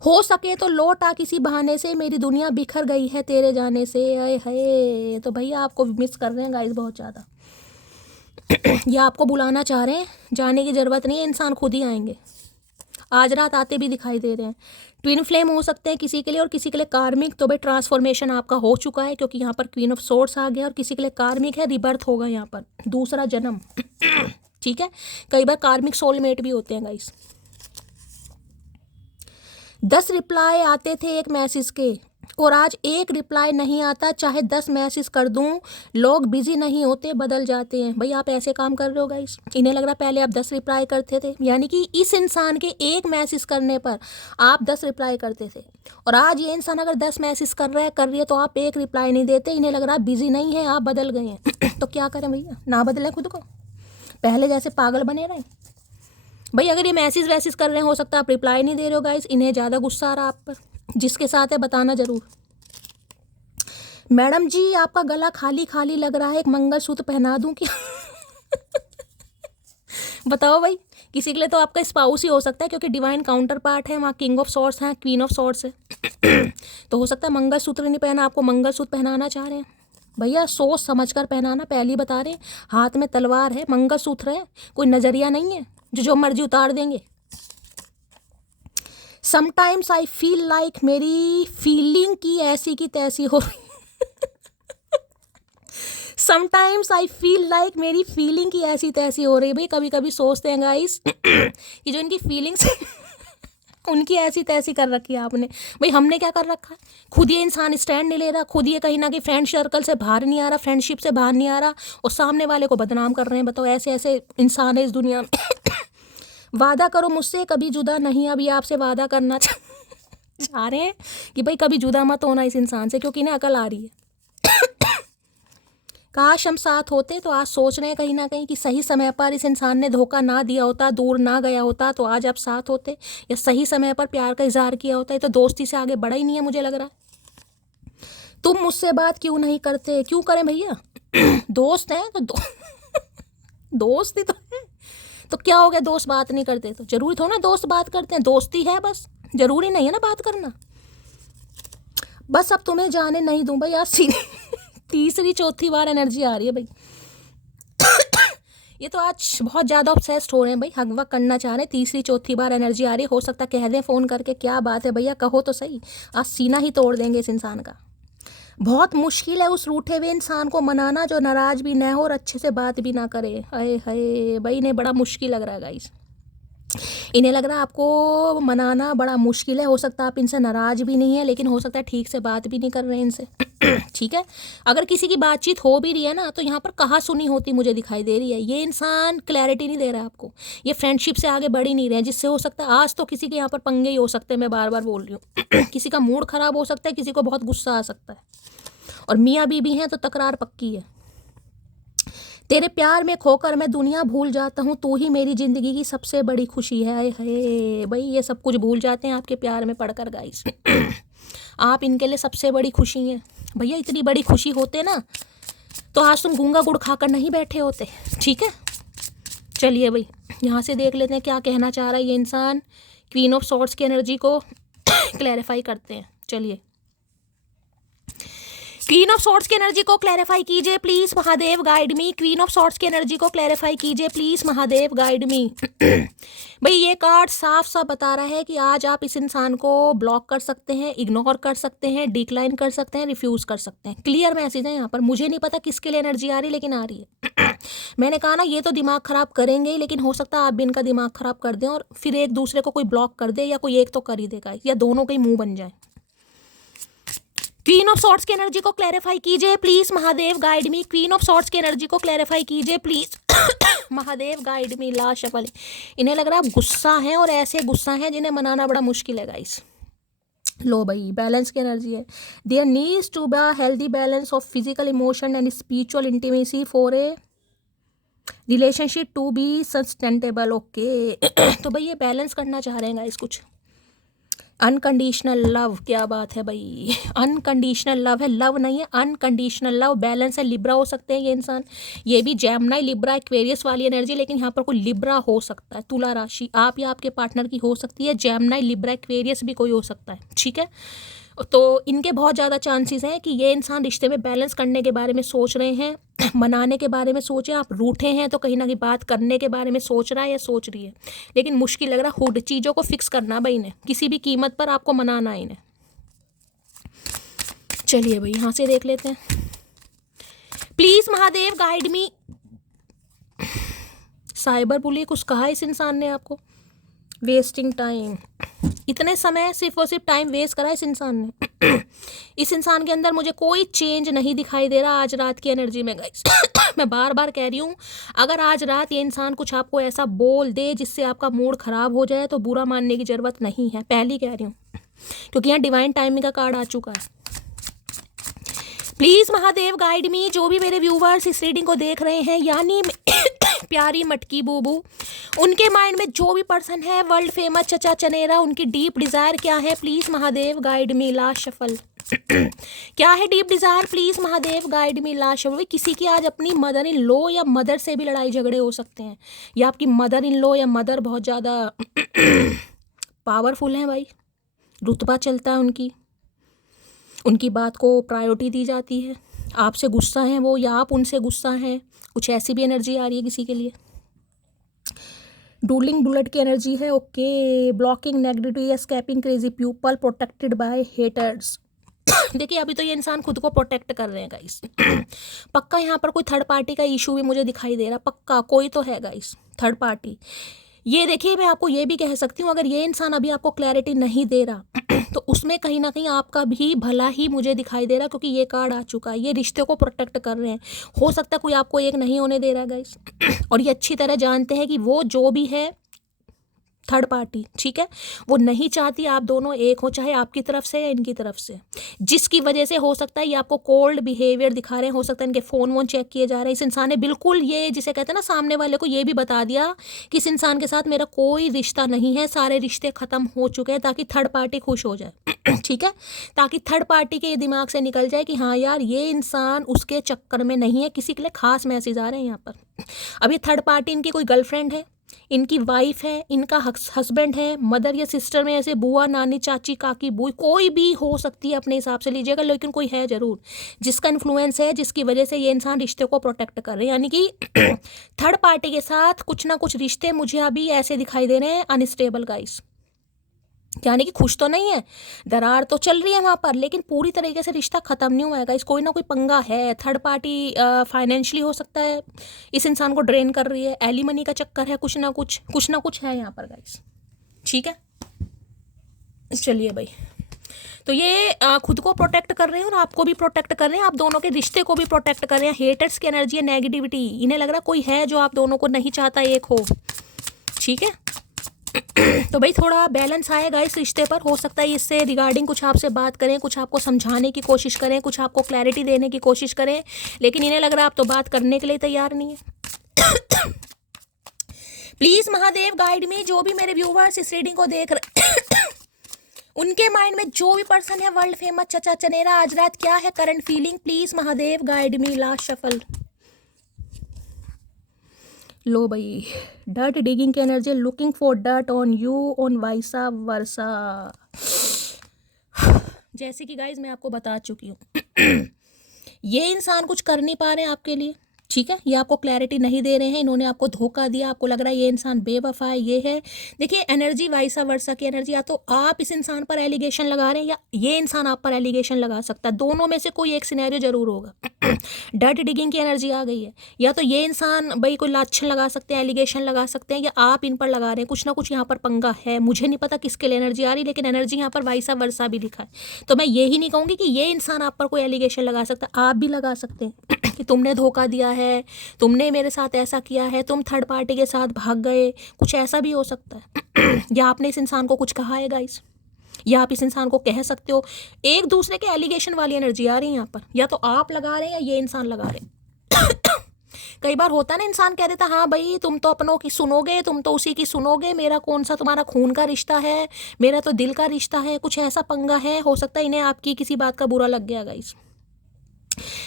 हो सके तो लौट आ किसी बहाने से, मेरी दुनिया बिखर गई है तेरे जाने से। आए हाय, तो भैया आपको मिस कर रहे हैं गाइस बहुत ज़्यादा। ये आपको बुलाना चाह रहे हैं, जाने की ज़रूरत नहीं है, इंसान खुद ही आएंगे। आज रात आते भी दिखाई दे रहे हैं। ट्विन फ्लेम हो सकते हैं किसी के लिए, और किसी के लिए कार्मिक। तो भाई ट्रांसफॉर्मेशन आपका हो चुका है, क्योंकि यहाँ पर क्वीन ऑफ सोर्ड्स आ गया, और किसी के लिए कार्मिक है, रिबर्थ होगा यहाँ पर, दूसरा जन्म। ठीक है, कई बार कार्मिक सोलमेट भी होते हैं गाइस। 10 रिप्लाई आते थे एक मैसेज के, और आज एक रिप्लाई नहीं आता, चाहे 10 मैसेज कर दूं। लोग बिजी नहीं होते, बदल जाते हैं। भाई आप ऐसे काम कर रहे हो गाइस। इन्हें लग रहा पहले आप 10 रिप्लाई करते थे, यानी कि इस इंसान के एक मैसेज करने पर आप 10 रिप्लाई करते थे, और आज ये इंसान अगर 10 मैसेज कर रही है तो आप एक रिप्लाई नहीं देते। इन्हें लग रहा बिजी नहीं है, आप बदल गए हैं। तो क्या करें भैया, ना बदलें खुद को, पहले जैसे पागल बने रहें। भाई अगर ये मैसेज वैसेज कर रहे हैं, हो सकता है आप रिप्लाई नहीं दे रहे हो गाइस, इन्हें ज़्यादा गुस्सा आ रहा आप पर। जिसके साथ है बताना ज़रूर। मैडम जी आपका गला खाली खाली लग रहा है, एक मंगलसूत्र पहना दूं क्या? बताओ भाई, किसी के लिए तो आपका स्पाउस ही हो सकता है, क्योंकि डिवाइन काउंटर पार्ट है वहाँ, किंग ऑफ सॉर्ड्स हैं, क्वीन ऑफ सॉर्ड्स है। तो हो सकता है मंगलसूत्र नहीं पहना, आपको मंगलसूत्र पहनाना चाह रहे हैं। भैया सोच समझ कर पहनाना, पहली बता रहे हैं। हाथ में तलवार है, मंगलसूत्र है, कोई नजरिया नहीं है जो मर्जी उतार देंगे। समटाइम्स आई फील लाइक, मेरी फीलिंग की ऐसी की तैसी हो रही। समटाइम्स आई फील लाइक, मेरी फीलिंग की ऐसी तैसी हो रही है। भाई कभी कभी सोचते हैं गाइस कि जो इनकी फीलिंग्स उनकी ऐसी तैसी कर रखी है आपने। भाई हमने क्या कर रखा है, खुद ये इंसान स्टैंड नहीं ले रहा, खुद ये कहीं ना कहीं फ्रेंड सर्कल से बाहर नहीं आ रहा, फ्रेंडशिप से बाहर नहीं आ रहा, और सामने वाले को बदनाम कर रहे हैं। बताओ ऐसे ऐसे इंसान है इस दुनिया में। वादा करो मुझसे कभी जुदा नहीं, अभी आपसे वादा करना चाह रहे हैं कि भाई कभी जुदा मत होना इस इंसान से, क्योंकि इन्हें अकल आ रही है। काश हम साथ होते, तो आज सोच रहे हैं कहीं ना कहीं कि सही समय पर इस इंसान ने धोखा ना दिया होता, दूर ना गया होता, तो आज आप साथ होते, या सही समय पर प्यार का इजहार किया होता है। तो दोस्ती से आगे बढ़ा ही नहीं है मुझे लग रहा है। तुम मुझसे बात क्यों नहीं करते, क्यों करें भैया, दोस्त हैं तो दोस्त ही तो है, तो क्या हो गया, दोस्त बात नहीं करते तो जरूरी थोड़ा ना दोस्त बात करते हैं, दोस्ती है बस, जरूरी नहीं है ना बात करना। बस अब तुम्हें जाने नहीं दूं भाई, आज तीसरी चौथी बार एनर्जी आ रही है भाई। ये तो आज बहुत ज़्यादा ऑब्सेस्ड हो रहे हैं भाई, हक वक करना चाह रहे हैं, तीसरी चौथी बार एनर्जी आ रही है। हो सकता है कह दें फ़ोन करके, क्या बात है भैया, कहो तो सही, आज सीना ही तोड़ देंगे इस इंसान का। बहुत मुश्किल है उस रूठे हुए इंसान को मनाना जो नाराज़ भी न हो और अच्छे से बात भी ना करे। हाय हाय भाई, इन्हें बड़ा मुश्किल लग रहा है गाइस, इन्हें लग रहा है आपको मनाना बड़ा मुश्किल है। हो सकता है आप इनसे नाराज़ भी नहीं है, लेकिन हो सकता है ठीक से बात भी नहीं कर रहे हैं इनसे। ठीक है, अगर किसी की बातचीत हो भी रही है ना, तो यहाँ पर कहाँ सुनी होती मुझे दिखाई दे रही है। ये इंसान क्लैरिटी नहीं दे रहा है आपको, ये फ्रेंडशिप से आगे बढ़ ही नहीं रहे हैं, जिससे हो सकता है आज तो किसी के यहाँ पर पंगे ही हो सकते हैं। मैं बार बार बोल रही हूँ। किसी का मूड ख़राब हो सकता है, किसी को बहुत गुस्सा आ सकता है, और मियाँ बीबी हैं तो तकरार पक्की है। तेरे प्यार में खोकर मैं दुनिया भूल जाता हूँ, तू ही मेरी ज़िंदगी की सबसे बड़ी खुशी है। हाय भाई, ये सब कुछ भूल जाते हैं आपके प्यार में पड़कर गाइस। आप इनके लिए सबसे बड़ी खुशी हैं भैया। इतनी बड़ी खुशी होते ना तो आज तुम गूंगा गुड़ खाकर नहीं बैठे होते। ठीक है, चलिए भाई यहाँ से देख लेते हैं क्या कहना चाह रहा है ये इंसान। क्वीन ऑफ सॉर्ड्स की एनर्जी को क्लैरिफाई करते हैं। चलिए, क्वीन ऑफ सॉर्ड्स की एनर्जी को क्लैरिफाई कीजिए please, Mahadev guide me. Queen of swords की एनर्जी को क्लैरिफाई कीजिए प्लीज, महादेव गाइड मी। भाई ये कार्ड साफ साफ बता रहा है कि आज आप इस इंसान को ब्लॉक कर सकते हैं, इग्नोर कर सकते हैं, डिक्लाइन कर सकते हैं, रिफ्यूज कर सकते हैं। क्लियर मैसेज है यहाँ पर। मुझे नहीं पता किसके लिए एनर्जी आ रही है, लेकिन आ रही है। मैंने कहा ना, ये तो दिमाग खराब करेंगे, लेकिन हो सकता है आप भी इनका दिमाग खराब कर दें, और फिर एक दूसरे को कोई ब्लॉक कर दे, या कोई एक तो कर ही देगा, या दोनों का ही मुंह बन जाए। क्वीन ऑफ सॉर्ड्स की एनर्जी को क्लैरिफाई कीजिए please Mahadev, guide me. Queen of swords की एनर्जी को क्लैरिफाई कीजिए please Mahadev, guide me. Last shuffle. इन्हें लग रहा है आप गुस्सा हैं और ऐसे गुस्सा हैं जिन्हें मनाना बड़ा मुश्किल है गाइस। लो भाई, बैलेंस की एनर्जी है। There needs to be a healthy balance of physical emotion and spiritual intimacy for a relationship to be sustainable. Okay तो भाई ये बैलेंस करना चाह रहे हैं गाइस कुछ। अनकंडीशनल लव, क्या बात है भाई, अनकंडीशनल लव है, लव नहीं है, अनकंडीशनल लव। बैलेंस है, लिब्रा हो सकते हैं ये इंसान, ये भी जेमिनी लिब्रा एक्वेरियस वाली एनर्जी, लेकिन यहाँ पर कोई लिब्रा हो सकता है, तुला राशि आप या आपके पार्टनर की हो सकती है, जेमिनी लिब्रा एक्वेरियस भी कोई हो सकता है, ठीक है। तो इनके बहुत ज़्यादा चांसेस हैं कि ये इंसान रिश्ते में बैलेंस करने के बारे में सोच रहे हैं, मनाने के बारे में सोचे। आप रूठे हैं तो कहीं ना कहीं बात करने के बारे में सोच रहा है या सोच रही है, लेकिन मुश्किल लग रहा है। हुड चीज़ों को फिक्स करना भाई इन्हें, किसी भी कीमत पर आपको मनाना है इन्हें। चलिए भाई यहाँ से देख लेते हैं। Please Mahadev guide me. Cyber bully कुछ कहा इस इंसान ने आपको, वेस्टिंग टाइम, इतने समय सिर्फ और सिर्फ टाइम वेस्ट करा इस इंसान ने। इस इंसान के अंदर मुझे कोई चेंज नहीं दिखाई दे रहा आज रात की एनर्जी में गाइस। मैं बार बार कह रही हूँ, अगर आज रात ये इंसान कुछ आपको ऐसा बोल दे जिससे आपका मूड खराब हो जाए तो बुरा मानने की जरूरत नहीं है, पहली कह रही हूँ, क्योंकि यहाँ डिवाइन टाइमिंग का कार्ड आ चुका है। प्लीज महादेव गाइड मी। जो भी मेरे व्यूवर्स इस रीडिंग को देख रहे हैं, यानी प्यारी मटकी बूबू, उनके माइंड में जो भी पर्सन है वर्ल्ड फेमस चचा चनेरा, उनकी डीप डिजायर क्या है please Mahadev guide me. Last shuffle. क्या है deep Dzire please Mahadev guide me. Last shuffle. किसी की आज अपनी मदर इन लॉ या मदर से भी लड़ाई झगड़े हो सकते हैं, या आपकी मदर इन लॉ या मदर बहुत ज़्यादा पावरफुल है भाई, रुतबा चलता है उनकी बात को प्रायोरिटी दी जाती है, आपसे गुस्सा हैं वो या आप उनसे गुस्सा हैं, कुछ ऐसी भी एनर्जी आ रही है किसी के लिए। डूलिंग बुलेट की एनर्जी है। Okay, blocking negativity, escaping crazy people, protected by haters. देखिए अभी तो ये इंसान खुद को प्रोटेक्ट कर रहे हैं गाइस। पक्का यहाँ पर कोई थर्ड पार्टी का इशू भी मुझे दिखाई दे रहा, पक्का कोई तो है गाइस थर्ड पार्टी। ये देखिए मैं आपको ये भी कह सकती हूँ, अगर ये इंसान अभी आपको क्लैरिटी नहीं दे रहा तो उसमें कहीं ना कहीं आपका भी भला ही मुझे दिखाई दे रहा, क्योंकि ये कार्ड आ चुका है, ये रिश्ते को प्रोटेक्ट कर रहे हैं। हो सकता है कोई आपको एक नहीं होने दे रहा गाइस, और ये अच्छी तरह जानते हैं कि वो जो भी है थर्ड पार्टी, ठीक है, वो नहीं चाहती आप दोनों एक हो, चाहे आपकी तरफ से या इनकी तरफ से, जिसकी वजह से हो सकता है ये आपको कोल्ड बिहेवियर दिखा रहे हैं, हो सकता है इनके फ़ोन वोन चेक किए जा रहे हैं। इस इंसान ने बिल्कुल ये जिसे कहते हैं ना, सामने वाले को ये भी बता दिया कि इस इंसान के साथ मेरा कोई रिश्ता नहीं है, सारे रिश्ते ख़त्म हो चुके हैं, ताकि थर्ड पार्टी खुश हो जाए। ठीक है, ताकि थर्ड पार्टी के दिमाग से निकल जाए कि हाँ यार ये इंसान उसके चक्कर में नहीं है। किसी के लिए खास मैसेज आ रहे हैं यहाँ पर। अब ये थर्ड पार्टी इनकी कोई गर्लफ्रेंड है, इनकी वाइफ है, इनका हस्बैंड है, मदर या सिस्टर में ऐसे बुआ, नानी, चाची, काकी, बुई कोई भी हो सकती है, अपने हिसाब से लीजिएगा, लेकिन कोई है जरूर जिसका इन्फ्लुएंस है, जिसकी वजह से ये इंसान रिश्ते को प्रोटेक्ट कर रहे हैं। यानी कि थर्ड पार्टी के साथ कुछ ना कुछ रिश्ते मुझे अभी ऐसे दिखाई दे रहे हैं अनस्टेबल गाइस, यानी कि खुश तो नहीं है, दरार तो चल रही है वहाँ पर, लेकिन पूरी तरीके से रिश्ता ख़त्म नहीं हुआ है गाइस। कोई ना कोई पंगा है, थर्ड पार्टी फाइनेंशियली हो सकता है इस इंसान को ड्रेन कर रही है, एलिमनी का चक्कर है, कुछ ना कुछ है यहाँ पर गाइस, ठीक है। चलिए भाई, तो ये खुद को प्रोटेक्ट कर रहे हैं और आपको भी प्रोटेक्ट कर रहे हैं, आप दोनों के रिश्ते को भी प्रोटेक्ट कर रहे हैं। हेटर्स की एनर्जी है, नेगेटिविटी, इन्हें लग रहा कोई है जो आप दोनों को नहीं चाहता एक हो, ठीक है। तो भाई थोड़ा बैलेंस आएगा इस रिश्ते पर, हो सकता है इससे रिगार्डिंग कुछ आपसे बात करें, कुछ आपको समझाने की कोशिश करें, कुछ आपको क्लैरिटी देने की कोशिश करें, लेकिन इन्हें लग रहा है आप तो बात करने के लिए तैयार नहीं है। प्लीज महादेव गाइड मी। जो भी मेरे व्यूवर्स इस रीडिंग को देख रहे उनके माइंड में जो भी पर्सन है वर्ल्ड फेमस चचा चनेरा, आज रात क्या है current feeling please Mahadev guide me. Last shuffle. लो भाई, डर्ट डिगिंग की energy, looking for dirt on you on vice versa. जैसे कि गाइज मैं आपको बता चुकी हूँ, ये इंसान कुछ कर नहीं पा रहे हैं आपके लिए, ठीक है, ये आपको क्लैरिटी नहीं दे रहे हैं, इन्होंने आपको धोखा दिया, आपको लग रहा है ये इंसान बेवफा है, ये है। देखिए एनर्जी वाइसा वर्सा की एनर्जी, या तो आप इस इंसान पर एलिगेशन लगा रहे हैं या ये इंसान आप पर एलिगेशन लगा सकता है, दोनों में से कोई एक सिनेरियो जरूर होगा। डर्ट डिगिंग की एनर्जी आ गई है, या तो ये इंसान भाई कोई लाछन लगा सकते हैं, एलिगेशन लगा सकते हैं, या आप इन पर लगा रहे हैं, कुछ ना कुछ यहाँ पर पंगा है। मुझे नहीं पता किसके लिए एनर्जी आ रही, लेकिन एनर्जी यहाँ पर वाइसा वर्सा भी लिखा है। तो मैं ये ही नहीं कहूँगी कि ये इंसान आप पर कोई एलिगेशन लगा सकता है, आप भी लगा सकते हैं कि तुमने धोखा दिया है, तुमने मेरे साथ ऐसा किया है, तुम थर्ड पार्टी के साथ भाग गए, कुछ ऐसा भी हो सकता है। या आपने इस इंसान को कुछ कहा है गाइस, या आप इस इंसान को कह सकते हो। एक दूसरे के एलिगेशन वाली एनर्जी आ रही है यहाँ पर, या तो आप लगा रहे हैं या ये इंसान लगा रहे हैं। कई बार होता ना, इंसान कह देता हाँ भाई तुम तो अपनों की सुनोगे, तुम तो उसी की सुनोगे, मेरा कौन सा तुम्हारा खून का रिश्ता है, मेरा तो दिल का रिश्ता है, कुछ ऐसा पंगा है। हो सकता है इन्हें आपकी किसी बात का बुरा लग गया गाइस।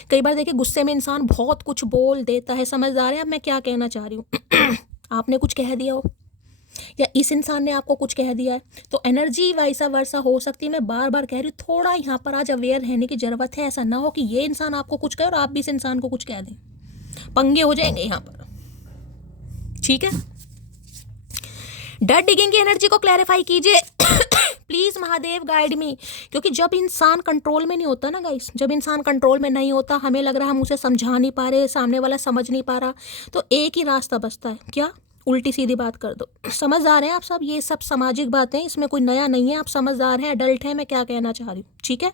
कई बार देखिए गुस्से में इंसान बहुत कुछ बोल देता है, समझदार है अब मैं क्या कहना चाह रही हूँ। आपने कुछ कह दिया हो या इस इंसान ने आपको कुछ कह दिया है, तो एनर्जी वाइसा वर्सा हो सकती है। मैं बार बार कह रही हूँ, थोड़ा यहाँ पर आज अवेयर रहने की जरूरत है। ऐसा ना हो कि ये इंसान आपको कुछ कहे और आप भी इस इंसान को कुछ कह दें, पंगे हो जाएंगे यहाँ पर, ठीक है। डर्ट डिगिंग की एनर्जी को क्लैरिफाई कीजिए प्लीज महादेव गाइड मी। क्योंकि जब इंसान कंट्रोल में नहीं होता ना गाइस, जब इंसान कंट्रोल में नहीं होता, हमें लग रहा है हम उसे समझा नहीं पा रहे, सामने वाला समझ नहीं पा रहा, तो एक ही रास्ता बचता है, क्या? उल्टी सीधी बात कर दो। समझदार हैं आप सब, ये सब सामाजिक बातें, इसमें कोई नया नहीं है, आप समझदार हैं, अडल्ट हैं। मैं क्या कहना चाह रही हूँ, ठीक है।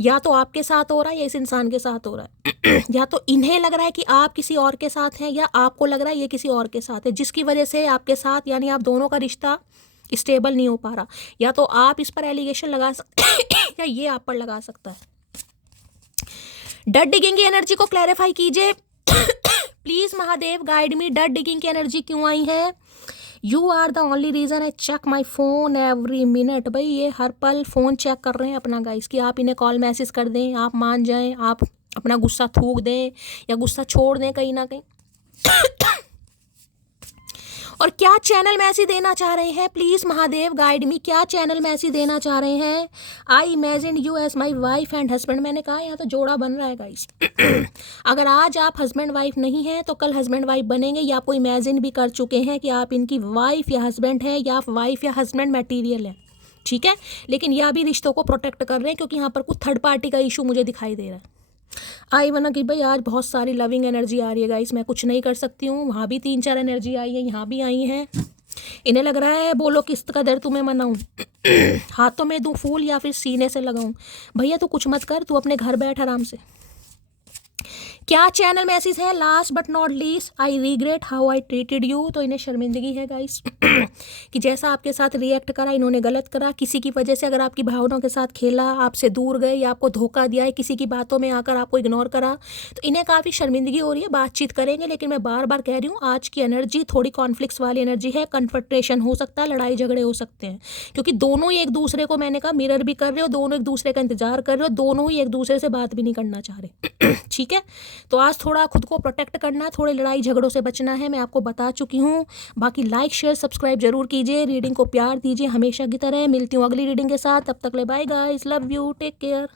या तो आपके साथ हो रहा है या इस इंसान के साथ हो रहा है। या तो इन्हें लग रहा है कि आप किसी और के साथ हैं, या आपको लग रहा है ये किसी और के साथ है, जिसकी वजह से आपके साथ यानी आप दोनों का रिश्ता स्टेबल नहीं हो पा रहा। या तो आप इस पर एलिगेशन लगा सकते या ये आप पर लगा सकता है। डर्ट डिगिंग की एनर्जी को क्लैरिफाई कीजिए please Mahadev guide me. Dirt digging की एनर्जी क्यों आई है? You are the only reason I check my phone every minute. भाई ये हर पल फ़ोन चेक कर रहे हैं अपना गाइस, कि आप इन्हें कॉल मैसेज कर दें, आप मान जाएं, आप अपना गुस्सा थूक दें या गुस्सा छोड़ दें कहीं ना कहीं। और क्या चैनल मैसेज देना चाह रहे हैं? प्लीज़ महादेव गाइड मी, क्या चैनल मैसेज देना चाह रहे हैं? I imagine you as my wife and husband. मैंने कहा यहाँ तो जोड़ा बन रहा है गाइस। अगर आज आप हस्बैंड वाइफ नहीं हैं तो कल हस्बैंड वाइफ बनेंगे, या आपको इमेजिन भी कर चुके हैं कि आप इनकी वाइफ या हस्बैंड हैं, या आप वाइफ या हस्बैंड मटीरियल है, ठीक है। लेकिन यह भी रिश्तों को प्रोटेक्ट कर रहे हैं, क्योंकि यहाँ पर कुछ थर्ड पार्टी का इशू मुझे दिखाई दे रहा है। आई वना कि भाई आज बहुत सारी लविंग एनर्जी आ रही है गाइस, मैं कुछ नहीं कर सकती हूँ। वहाँ भी 3-4 एनर्जी आई है, यहाँ भी आई हैं। इन्हें लग रहा है बोलो किस्त का दर तुम्हें मनाऊँ, हाथों में दूँ फूल या फिर सीने से लगाऊँ। भैया तू कुछ मत कर, तू अपने घर बैठ आराम से। क्या चैनल मैसेज है? Last but not least, I regret how I treated you. तो इन्हें शर्मिंदगी है गाइस कि जैसा आपके साथ रिएक्ट करा, इन्होंने गलत करा। किसी की वजह से अगर आपकी भावनाओं के साथ खेला, आपसे दूर गए या आपको धोखा दिया है, किसी की बातों में आकर आपको इग्नोर करा, तो इन्हें काफ़ी शर्मिंदगी हो रही है। बातचीत करेंगे, लेकिन मैं बार बार कह रही हूँ आज की एनर्जी थोड़ी कॉन्फ्लिक्ट्स वाली एनर्जी है। कन्फ्रंटेशन हो सकता है, लड़ाई झगड़े हो सकते हैं, क्योंकि दोनों ही एक दूसरे को, मैंने कहा, मिरर भी कर रहे हो, दोनों एक दूसरे का इंतजार कर रहे हो, दोनों ही एक दूसरे से बात भी नहीं करना चाह रहे। ठीक है, तो आज थोड़ा खुद को प्रोटेक्ट करना है, थोड़े लड़ाई झगड़ों से बचना है, मैं आपको बता चुकी हूँ। बाकी लाइक शेयर सब्सक्राइब जरूर कीजिए, रीडिंग को प्यार दीजिए हमेशा की तरह। मिलती हूँ अगली रीडिंग के साथ, तब तक ले bye guys, love you, take care.